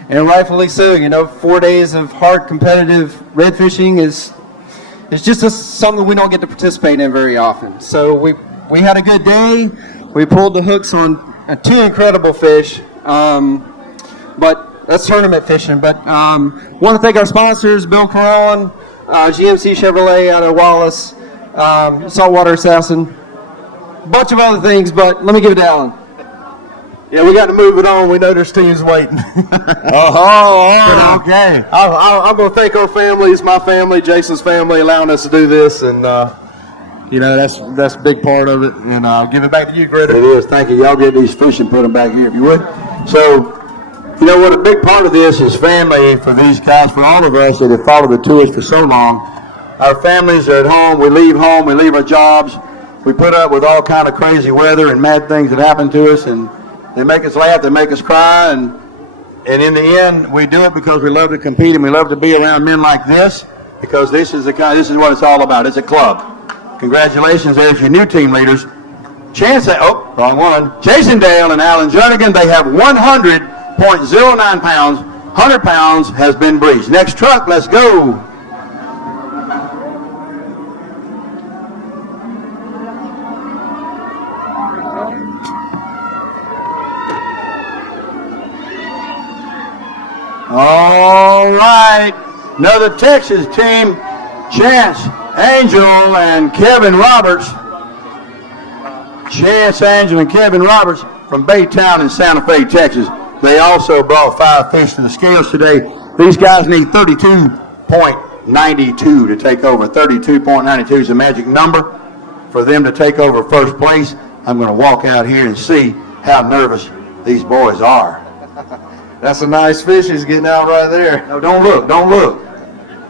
And rightfully so. 4 days of hard competitive red fishing is just something we don't get to participate in very often. So we had a good day. We pulled the hooks on 2 incredible fish. But that's tournament fishing. But want to thank our sponsors, Bill Carron, GMC Chevrolet out of Wallace, Saltwater Assassin, a bunch of other things. But let me give it to Alan. Yeah, we got to move it on. We know there's teams waiting. Okay. I'm going to thank our families, my family, Jason's family, allowing us to do this, and that's a big part of it. And I'll give it back to you, Gritter. It is. Thank you. Y'all get these fish and put them back here if you would. So, what a big part of this is family for these guys, for all of us that have followed the tours for so long. Our families are at home. We leave our jobs. We put up with all kind of crazy weather and mad things that happen to us, and they make us laugh, they make us cry, and in the end, we do it because we love to compete and we love to be around men like this, because this is what it's all about. It's a club. Congratulations, there's your new team leaders. Wrong one. Jason Dale and Alan Jernigan, they have 100 .09 pounds. 100 pounds has been breached. Next truck, let's go. All right, another Texas team, Chance Angel and Kevin Roberts. Chance Angel and Kevin Roberts from Baytown in Santa Fe, Texas. They also brought 5 fish to the scales today. These guys need 32.92 to take over. 32.92 is the magic number for them to take over first place. I'm going to walk out here and see how nervous these boys are. That's a nice fish he's getting out right there. No, don't look. Don't look.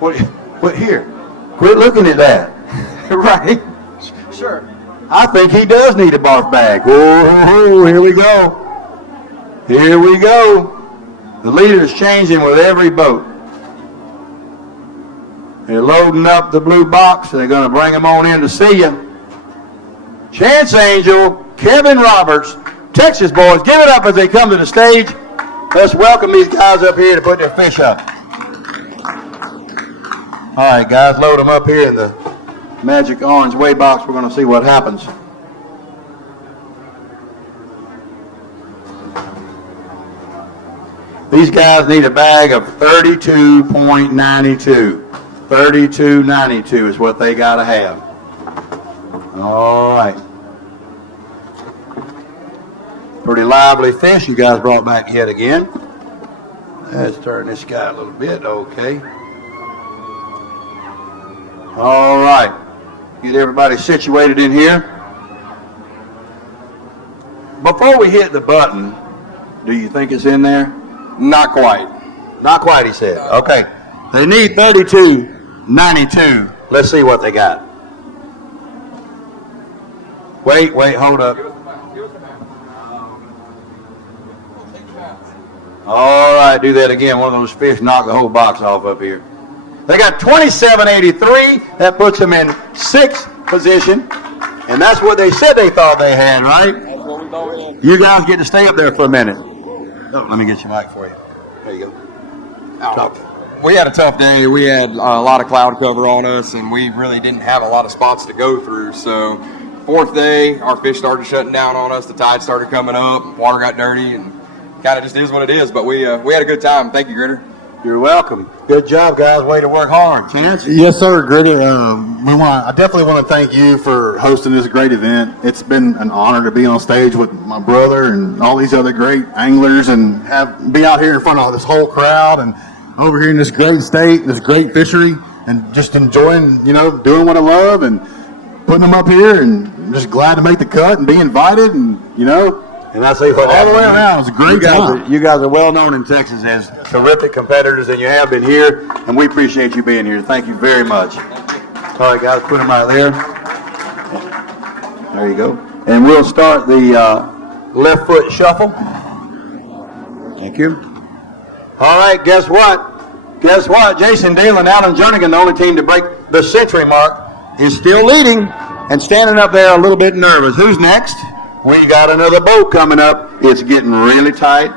What here? Quit looking at that. Right? Sure. I think he does need a barf bag. Oh, here we go. Here we go. The leader is changing with every boat. They're loading up the blue box. They're going to bring them on in to see you. Chance Angel, Kevin Roberts, Texas boys, give it up as they come to the stage. Let's welcome these guys up here to put their fish up. All right, guys, load them up here in the magic orange weigh box. We're going to see what happens. These guys need a bag of 32.92. 32.92 is what they got to have. All right. Pretty lively fish you guys brought back yet again. Let's turn this guy a little bit. Okay. All right. Get everybody situated in here. Before we hit the button, do you think it's in there? Not quite. Not quite, he said. Okay. They need 32.92. Let's see what they got. Wait, hold up. All right, do that again. One of those fish knocked the whole box off up here. They got 27.83. That puts them in 6th position. And that's what they said they thought they had, right? That's what we thought we had. You guys get to stay up there for a minute. Oh, let me get your mic for you. There you go. Talk. We had a tough day. We had a lot of cloud cover on us, and we really didn't have a lot of spots to go through. So, 4th day, our fish started shutting down on us. The tide started coming up. Water got dirty, and kind of just is what it is. But we had a good time. Thank you, Gritter. You're welcome. Good job, guys. Way to work hard. Chance? Yes, sir, Gritter. I definitely want to thank you for hosting this great event. It's been an honor to be on stage with my brother and all these other great anglers and be out here in front of this whole crowd and over here in this great state, this great fishery, and just enjoying, doing what I love and putting them up here and just glad to make the cut and be invited and, And I say what all the way around. It was a great time. You guys are well known in Texas as terrific competitors, and you have been here, and we appreciate you being here. Thank you very much. All right, guys, put them right there. There you go. And we'll start the left foot shuffle. Thank you. All right, guess what? Guess what? Jason Dale and Alan Jernigan, the only team to break the century mark, is still leading and standing up there a little bit nervous. Who's next? We got another boat coming up. It's getting really tight.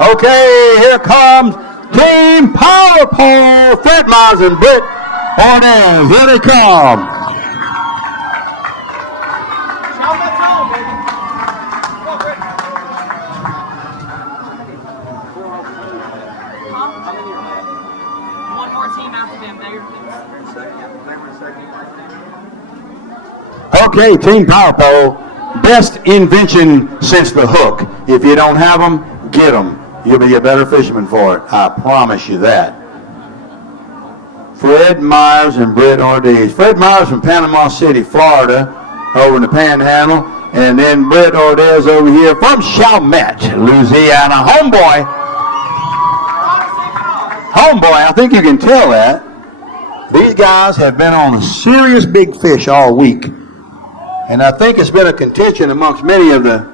Okay, here comes Team Power Pole. Fred Miles and Britt Juarez. Here they come. Okay, Team Power Pole, best invention since the hook. If you don't have them, get them. You'll be a better fisherman for it. I promise you that. Fred Myers and Britt Ortiz. Fred Myers from Panama City, Florida, over in the Panhandle. And then Britt Ortiz over here from Chalmette, Louisiana. Homeboy. I think you can tell that. These guys have been on a serious big fish all week. And I think it's been a contention amongst many of the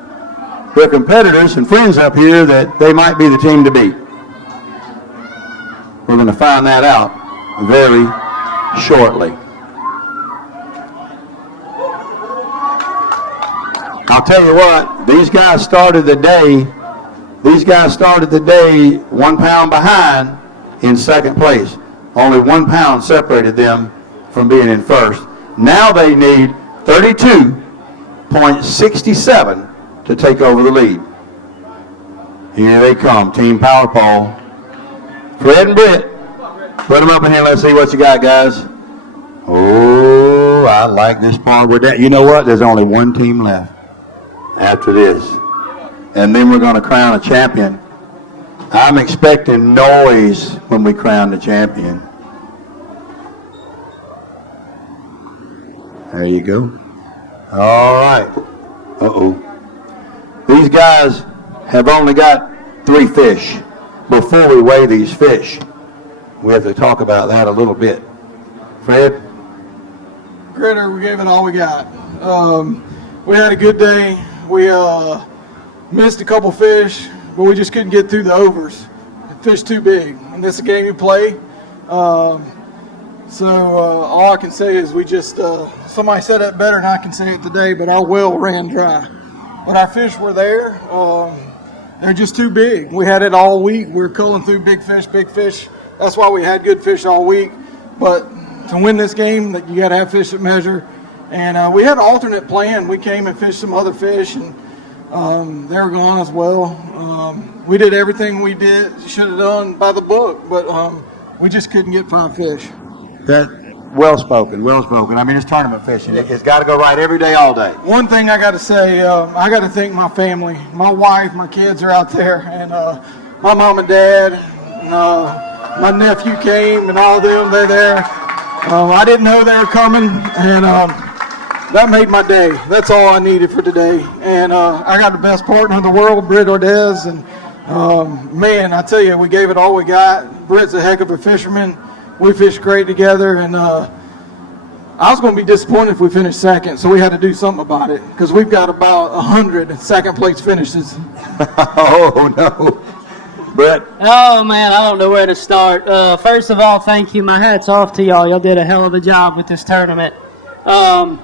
competitors and friends up here that they might be the team to beat. We're going to find that out very shortly. I'll tell you what, these guys started the day 1 pound behind in second place. Only 1 pound separated them from being in first. Now they need 32.67 to take over the lead. Here they come, Team Power Pole. Fred and Britt, put them up in here. Let's see what you got, guys. Oh, I like this part. You know what? There's only one team left after this. And then we're going to crown a champion. I'm expecting noise when we crown the champion. There you go. All right. Uh-oh. These guys have only got 3 fish. Before we weigh these fish, we have to talk about that a little bit. Fred? Critter, we gave it all we got. We had a good day. We missed a couple fish, but we just couldn't get through the overs. The fish too big, and this is a game you play. So all I can say is we just, somebody said it better than I can say it today, but our well ran dry. But our fish were there. They're just too big. We had it all week. We were culling through big fish, big fish. That's why we had good fish all week. But to win this game, you got to have fish that measure. And we had an alternate plan. We came and fished some other fish, and they were gone as well. We did everything we should have done by the book, but we just couldn't get 5 fish. Well spoken. I mean, it's tournament fishing. It's got to go right every day, all day. One thing I got to say, I got to thank my family. My wife, my kids are out there, and my mom and dad, and, my nephew came, and all of them, they're there. I didn't know they were coming, and that made my day. That's all I needed for today. And I got the best partner in the world, Britt Ordez, and man, I tell you, we gave it all we got. Britt's a heck of a fisherman. We fished great together, and I was going to be disappointed if we finished second, so we had to do something about it, because we've got about 100 second-place finishes. Oh, no. Britt? Oh, man, I don't know where to start. First of all, thank you. My hat's off to y'all. Y'all did a hell of a job with this tournament. I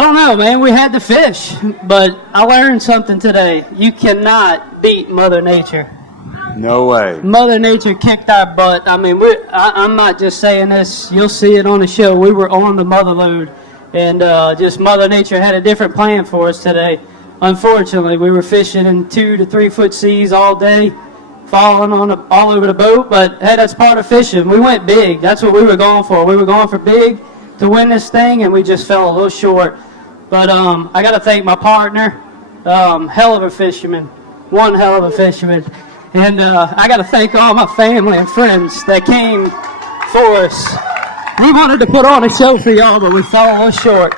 don't know, man. We had to fish, but I learned something today. You cannot beat Mother Nature. No way. Mother Nature kicked our butt. I mean, I'm not just saying this. You'll see it on the show. We were on the mother load, and just Mother Nature had a different plan for us today. Unfortunately, we were fishing in 2 to 3 foot seas all day, falling all over the boat, but hey, that's part of fishing. We went big. That's what we were going for. We were going for big to win this thing, and we just fell a little short. But I got to thank my partner, hell of a fisherman, one hell of a fisherman. And I got to thank all my family and friends that came for us. We wanted to put on a show for y'all, but we fell a little short.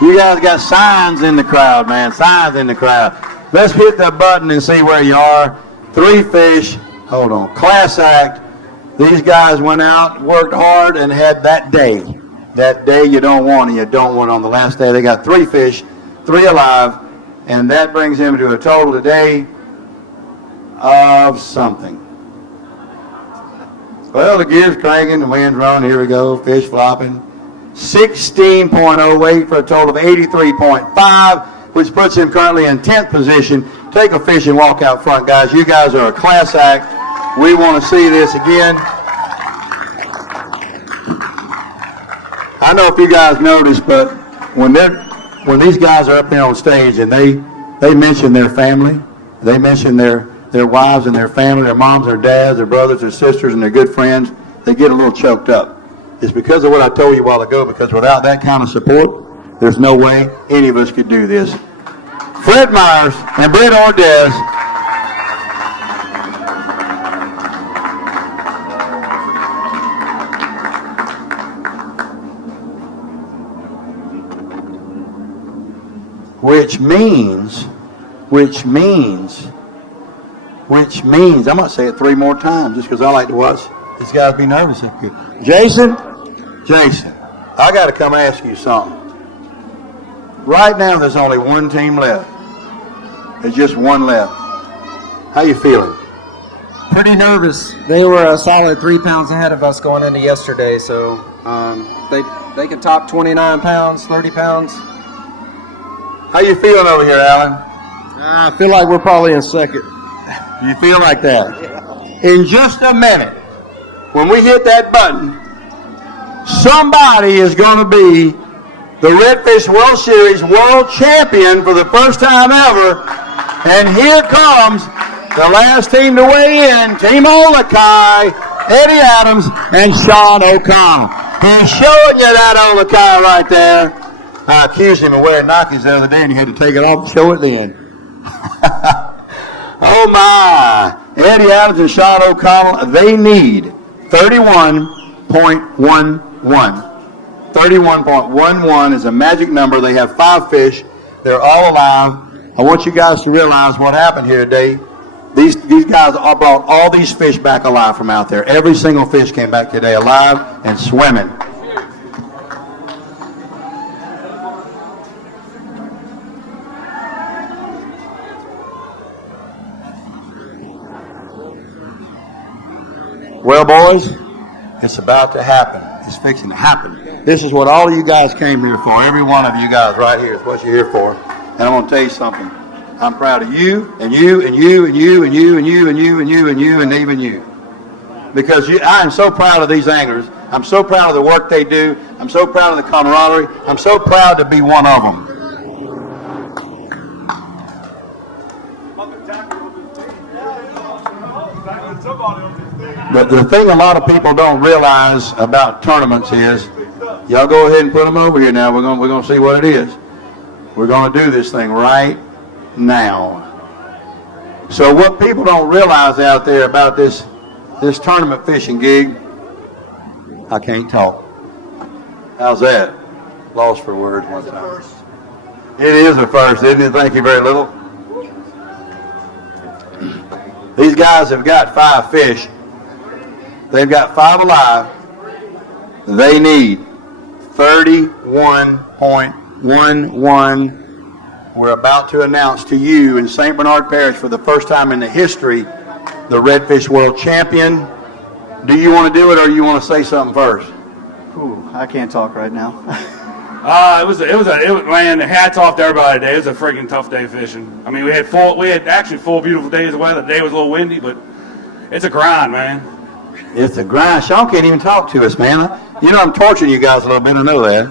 You guys got signs in the crowd, man. Signs in the crowd. Let's hit that button and see where you are. 3 fish. Hold on. Class act. These guys went out, worked hard, and had that day. That day you don't want, and you don't want on the last day. They got 3 fish, 3 alive, and that brings them to a total today of something. Well, the gear's cranking, the wind's running, here we go, fish flopping. 16.08 for a total of 83.5, which puts him currently in 10th position. Take a fish and walk out front, guys. You guys are a class act. We want to see this again. I know if you guys noticed, but when these guys are up there on stage and they mention their family, they mention their wives and their family, their moms, their dads, their brothers, their sisters, and their good friends, they get a little choked up. It's because of what I told you a while ago, because without that kind of support, there's no way any of us could do this. Fred Myers and Britt Ordez. Which means, I'm going to say it 3 more times just because I like to watch these guys be nervous. Jason, I got to come ask you something. Right now, there's only one team left. There's just one left. How you feeling? Pretty nervous. They were a solid 3 pounds ahead of us going into yesterday, so they could top 29 pounds, 30 pounds. How you feeling over here, Alan? I feel like we're probably in second. You feel like that? In just a minute, when we hit that button, somebody is going to be the Redfish World Series world champion for the first time ever. And here comes the last team to weigh in, Team Olakai, Eddie Adams, and Shawn O'Connell. He's showing you that Olakai right there. I accused him of wearing Nikes the other day, and he had to take it off and show it then. Oh my! Eddie Adams and Shawn O'Connell, they need 31.11. 31.11 is a magic number. They have 5 fish. They're all alive. I want you guys to realize what happened here today. These guys brought all these fish back alive from out there. Every single fish came back today alive and swimming. Well, boys, it's about to happen. It's fixing to happen. This is what all of you guys came here for. Every one of you guys right here is what you're here for. And I'm going to tell you something. I'm proud of you, and you, and you, and you, and you, and you, and you, and you, and you, and even you. Because I am so proud of these anglers. I'm so proud of the work they do. I'm so proud of the camaraderie. I'm so proud to be one of them. But the thing a lot of people don't realize about tournaments is, y'all go ahead and put them over here now. We're going to see what it is. We're going to do this thing right now. So what people don't realize out there about this tournament fishing gig, I can't talk. How's that? Lost for words one time. It is a first, isn't it? Thank you very little. These guys have got 5 fish. They've got 5 alive. They need 31.11. We're about to announce to you in St. Bernard Parish for the first time in the history, the Redfish World Champion. Do you want to do it, or you want to say something first? Ooh, I can't talk right now. It was man, hats off to everybody today. It was a freaking tough day fishing. I mean, we had actually 4 beautiful days of weather. The day was a little windy, but it's a grind, man. It's a grind. Shawn can't even talk to us, man. You know I'm torturing you guys a little bit, I know that.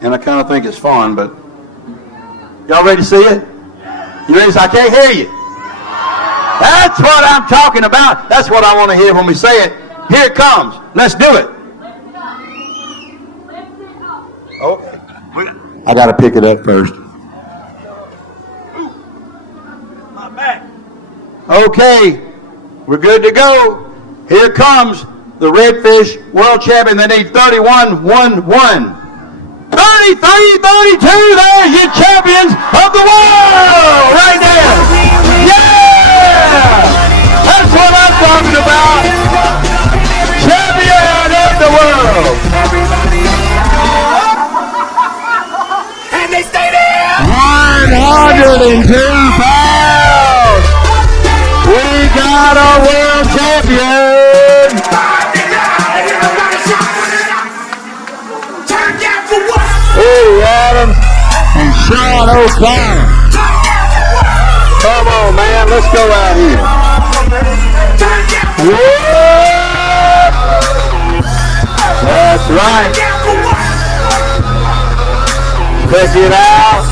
And I kind of think it's fun, but y'all ready to see it? You ready to see? I can't hear you. That's what I'm talking about. That's what I want to hear when we say it. Here it comes. Let's do it. Okay. I got to pick it up first. My back. Okay. We're good to go. Here comes the Redfish World Champion. They need 31.11. 33-32, there's your champions of the world right there. Yeah! That's what I'm talking about. Champion of the world. And they stay there. 102 pounds. We got a world champion. Eddie Adams and Shawn O'Connell. Come on, man. Let's go out here. Whoa! That's right. Check it out.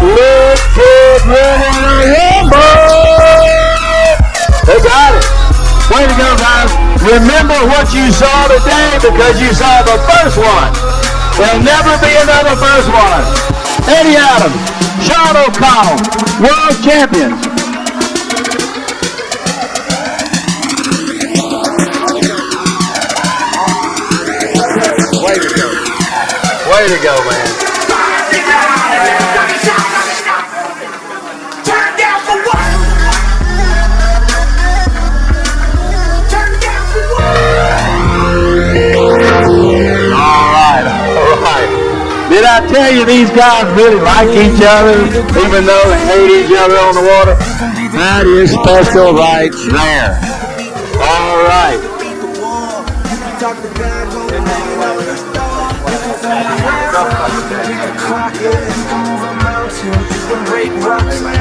Let's get ready to rumble. They got it. Way to go, guys. Remember what you saw today because you saw the first one. There'll never be another first one. Eddie Adams, Shawn O'Connell, world champions. Way to go. Way to go, man. Did I I tell you, these guys really like each other, even though they hate each other on the water. That is special right there. All right.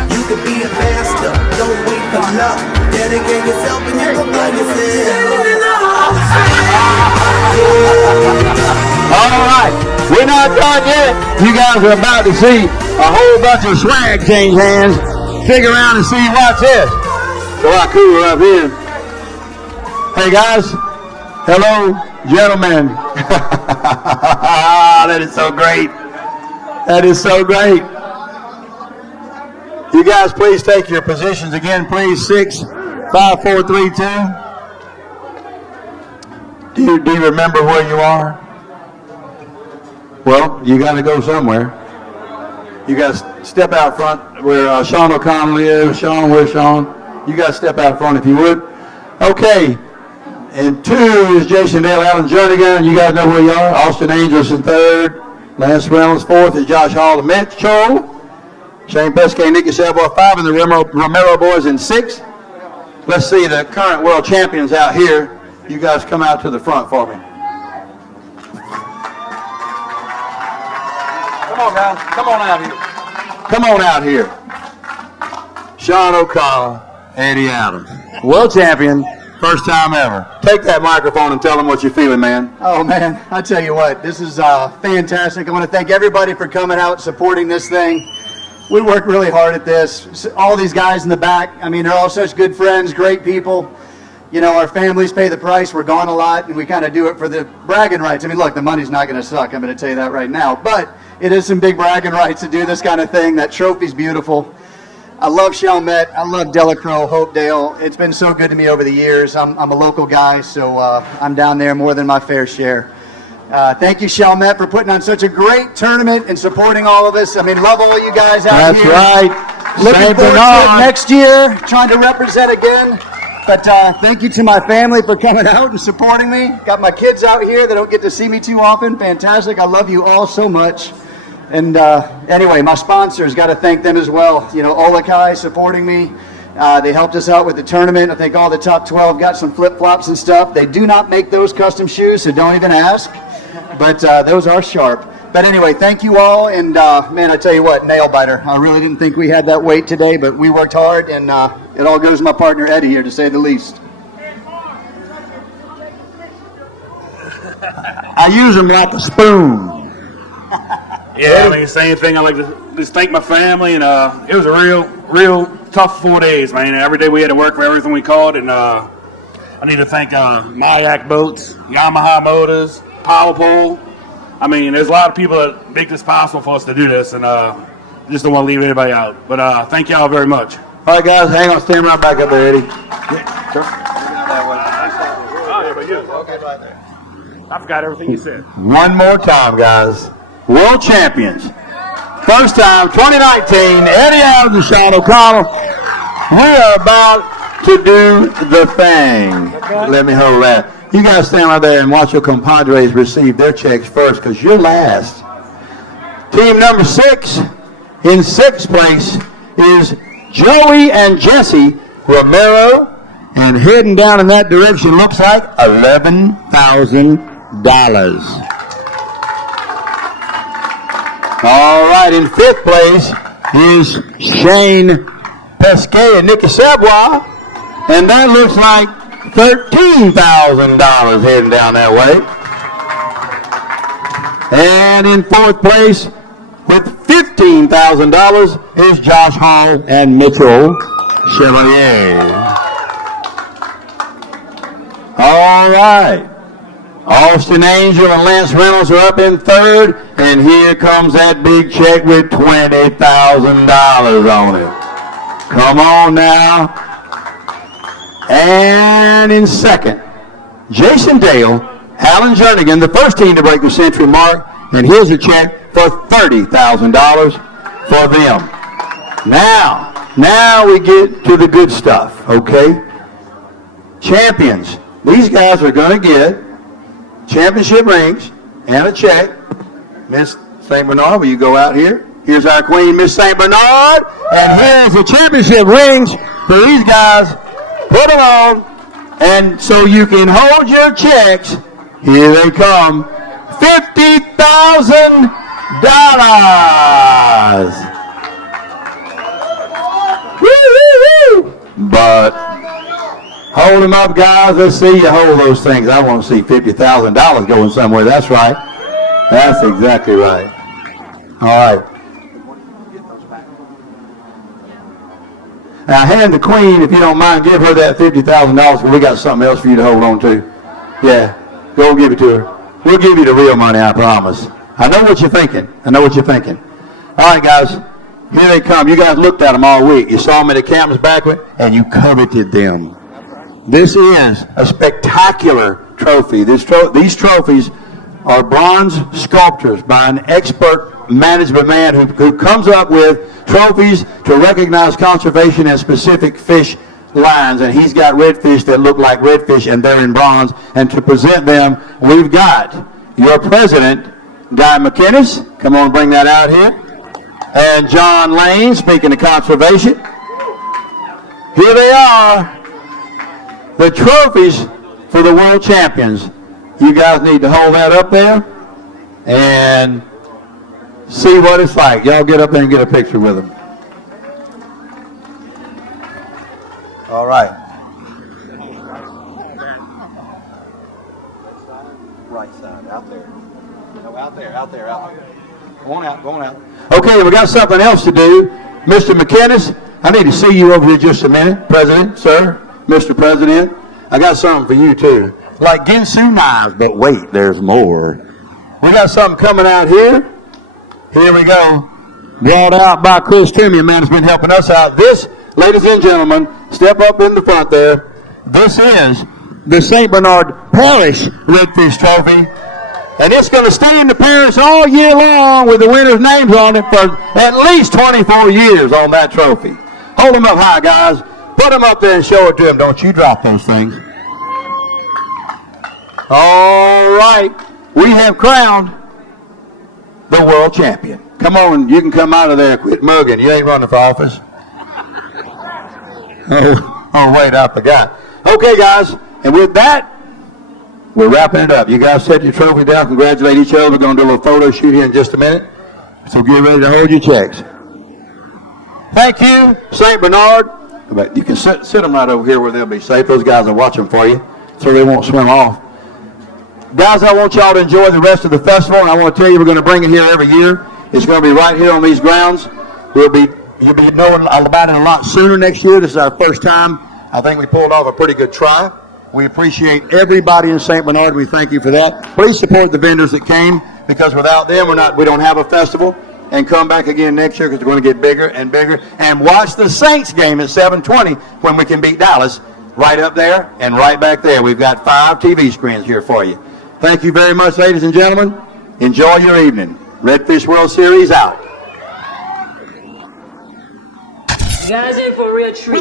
You could be a master, don't wait for luck. Dedicate yourself and you can find All right, we're not done yet. You guys are about to see a whole bunch of swag change hands. Stick around and see what's this. It's a lot cooler up here. Hey guys, hello, gentlemen. That is so great. That is so great. You guys please take your positions again, please. 6, 5, 4, 3, 2. Do you remember where you are? Well, you got to go somewhere. You got to step out front where Shawn O'Connell is. Shawn, where's Shawn? You got to step out front if you would. Okay. And 2 is Jason Dale, Alan Jernigan. You guys know where you are. Austin Angels in 3rd. Lance Reynolds. 4th is Josh Hall of Mitchell. Shane Pescet, Nicky Savoy 5, and the Romero boys in 6. Let's see the current world champions out here. You guys come out to the front for me. Come on, guys. Come on out here. Come on out here. Shawn O'Connell, Eddie Adams. World champion, first time ever. Take that microphone and tell them what you're feeling, man. Oh, man, I tell you what, this is fantastic. I want to thank everybody for coming out and supporting this thing. We worked really hard at this. All these guys in the back, I mean, they're all such good friends, great people. You know, our families pay the price. We're gone a lot, and we kind of do it for the bragging rights. I mean, look, the money's not going to suck. I'm going to tell you that right now. But it is some big bragging rights to do this kind of thing. That trophy's beautiful. I love Chalmette. I love Delacroix, Hopedale. It's been so good to me over the years. I'm a local guy, so I'm down there more than my fair share. Thank you, Chalmette, for putting on such a great tournament and supporting all of us. I mean, love all you guys out here. That's right. Looking forward to it next year, trying to represent again. But thank you to my family for coming out and supporting me. Got my kids out here that don't get to see me too often. Fantastic. I love you all so much. And anyway, my sponsors, got to thank them as well. You know, Olakai supporting me. They helped us out with the tournament. I think all the top 12 got some flip-flops and stuff. They do not make those custom shoes, so don't even ask. But those are sharp. But anyway, thank you all. And man, I tell you what, nail biter. I really didn't think we had that weight today, but we worked hard, and it all goes to my partner Eddie here, to say the least. I use them like a spoon. Yeah, I mean, same thing. I like to just thank my family, and it was a real tough 4 days, man. Every day we had to work for everything we caught, and I need to thank Mayak Boats, Yamaha Motors, Power Pole. I mean, there's a lot of people that make this possible for us to do this, and just don't want to leave anybody out. But thank y'all very much. All right, guys, hang on. Stand right back up there, Eddie. I forgot everything you said. One more time, guys. World champions. First time, 2019, Eddie Adams and Shawn O'Connell. We are about to do the thing. Let me hold that. You guys stand right there and watch your compadres receive their checks first, because you're last. Team number 6, in 6th place, is Joey and Jesse Romero. And heading down in that direction looks like $11,000. All right, in 5th place is Shane Pescet and Nicky Savoy. And that looks like $13,000 heading down that way. And in 4th place with $15,000 is Josh Hall and Mitchell Chevalier. All right. Austin Angel and Lance Reynolds are up in 3rd, and here comes that big check with $20,000 on it. Come on now. And in 2nd, Jason Dale, Alan Jernigan, the first team to break the century mark, and here's a check for $30,000 for them. Now we get to the good stuff, okay? Champions. These guys are going to get championship rings and a check. Miss St. Bernard, will you go out here? Here's our queen, Miss St. Bernard. And here's the championship rings for these guys. Put them on. And so you can hold your checks. Here they come. $50,000. Woo-hoo-hoo. But hold them up, guys. Let's see you hold those things. I want to see $50,000 going somewhere. That's right. That's exactly right. All right. Now hand the queen, if you don't mind, give her that $50,000 because we got something else for you to hold on to. Yeah, go give it to her. We'll give you the real money, I promise. I know what you're thinking. I know what you're thinking. All right, guys, here they come. You guys looked at them all week. You saw them at the campus banquet, and you coveted them. This is a spectacular trophy. These trophies are bronze sculptures by an expert management man who comes up with trophies to recognize conservation in specific fish lines, and he's got redfish that look like redfish and they're in bronze. And to present them, we've got your president, Guy McInnes. Come on, bring that out here. And John Lane, speaking of conservation. Here they are, the trophies for the world champions. You guys need to hold that up there and see what it's like. Y'all get up there and get a picture with them. All right. Right side, out there. No, out there. Go on out. Okay, we got something else to do. Mr. McInnes, I need to see you over here just a minute. President, sir, Mr. President, I got something for you too. Like Ginsu knives, but wait, there's more. We got something coming out here. Here we go. Brought out by Chris Toomey, a man who's been helping us out. This, ladies and gentlemen, step up in the front there. This is the St. Bernard Parish Redfish Trophy. And it's going to stay in the parish all year long with the winners' names on it for at least 24 years on that trophy. Hold them up high, guys. Put them up there and show it to them. Don't you drop those things. All right. We have crowned the world champion. Come on, you can come out of there. Quit mugging. You ain't running for office. Oh, wait, I forgot. Okay, guys, and with that, we're wrapping it up. You guys set your trophy down. Congratulate each other. We're going to do a little photo shoot here in just a minute. So get ready to hold your checks. Thank you, St. Bernard. But you can sit them right over here where they'll be safe. Those guys will watch them for you so they won't swim off. Guys, I want y'all to enjoy the rest of the festival, and I want to tell you we're going to bring it here every year. It's going to be right here on these grounds. You'll be knowing about it a lot sooner next year. This is our first time. I think we pulled off a pretty good try. We appreciate everybody in St. Bernard. We thank you for that. Please support the vendors that came, because without them, we don't have a festival. And come back again next year because we're going to get bigger and bigger. And watch the Saints game at 7:20 when we can beat Dallas right up there and right back there. We've got 5 TV screens here for you. Thank you very much, ladies and gentlemen. Enjoy your evening. Redfish World Series out. Guys, in for a real treat.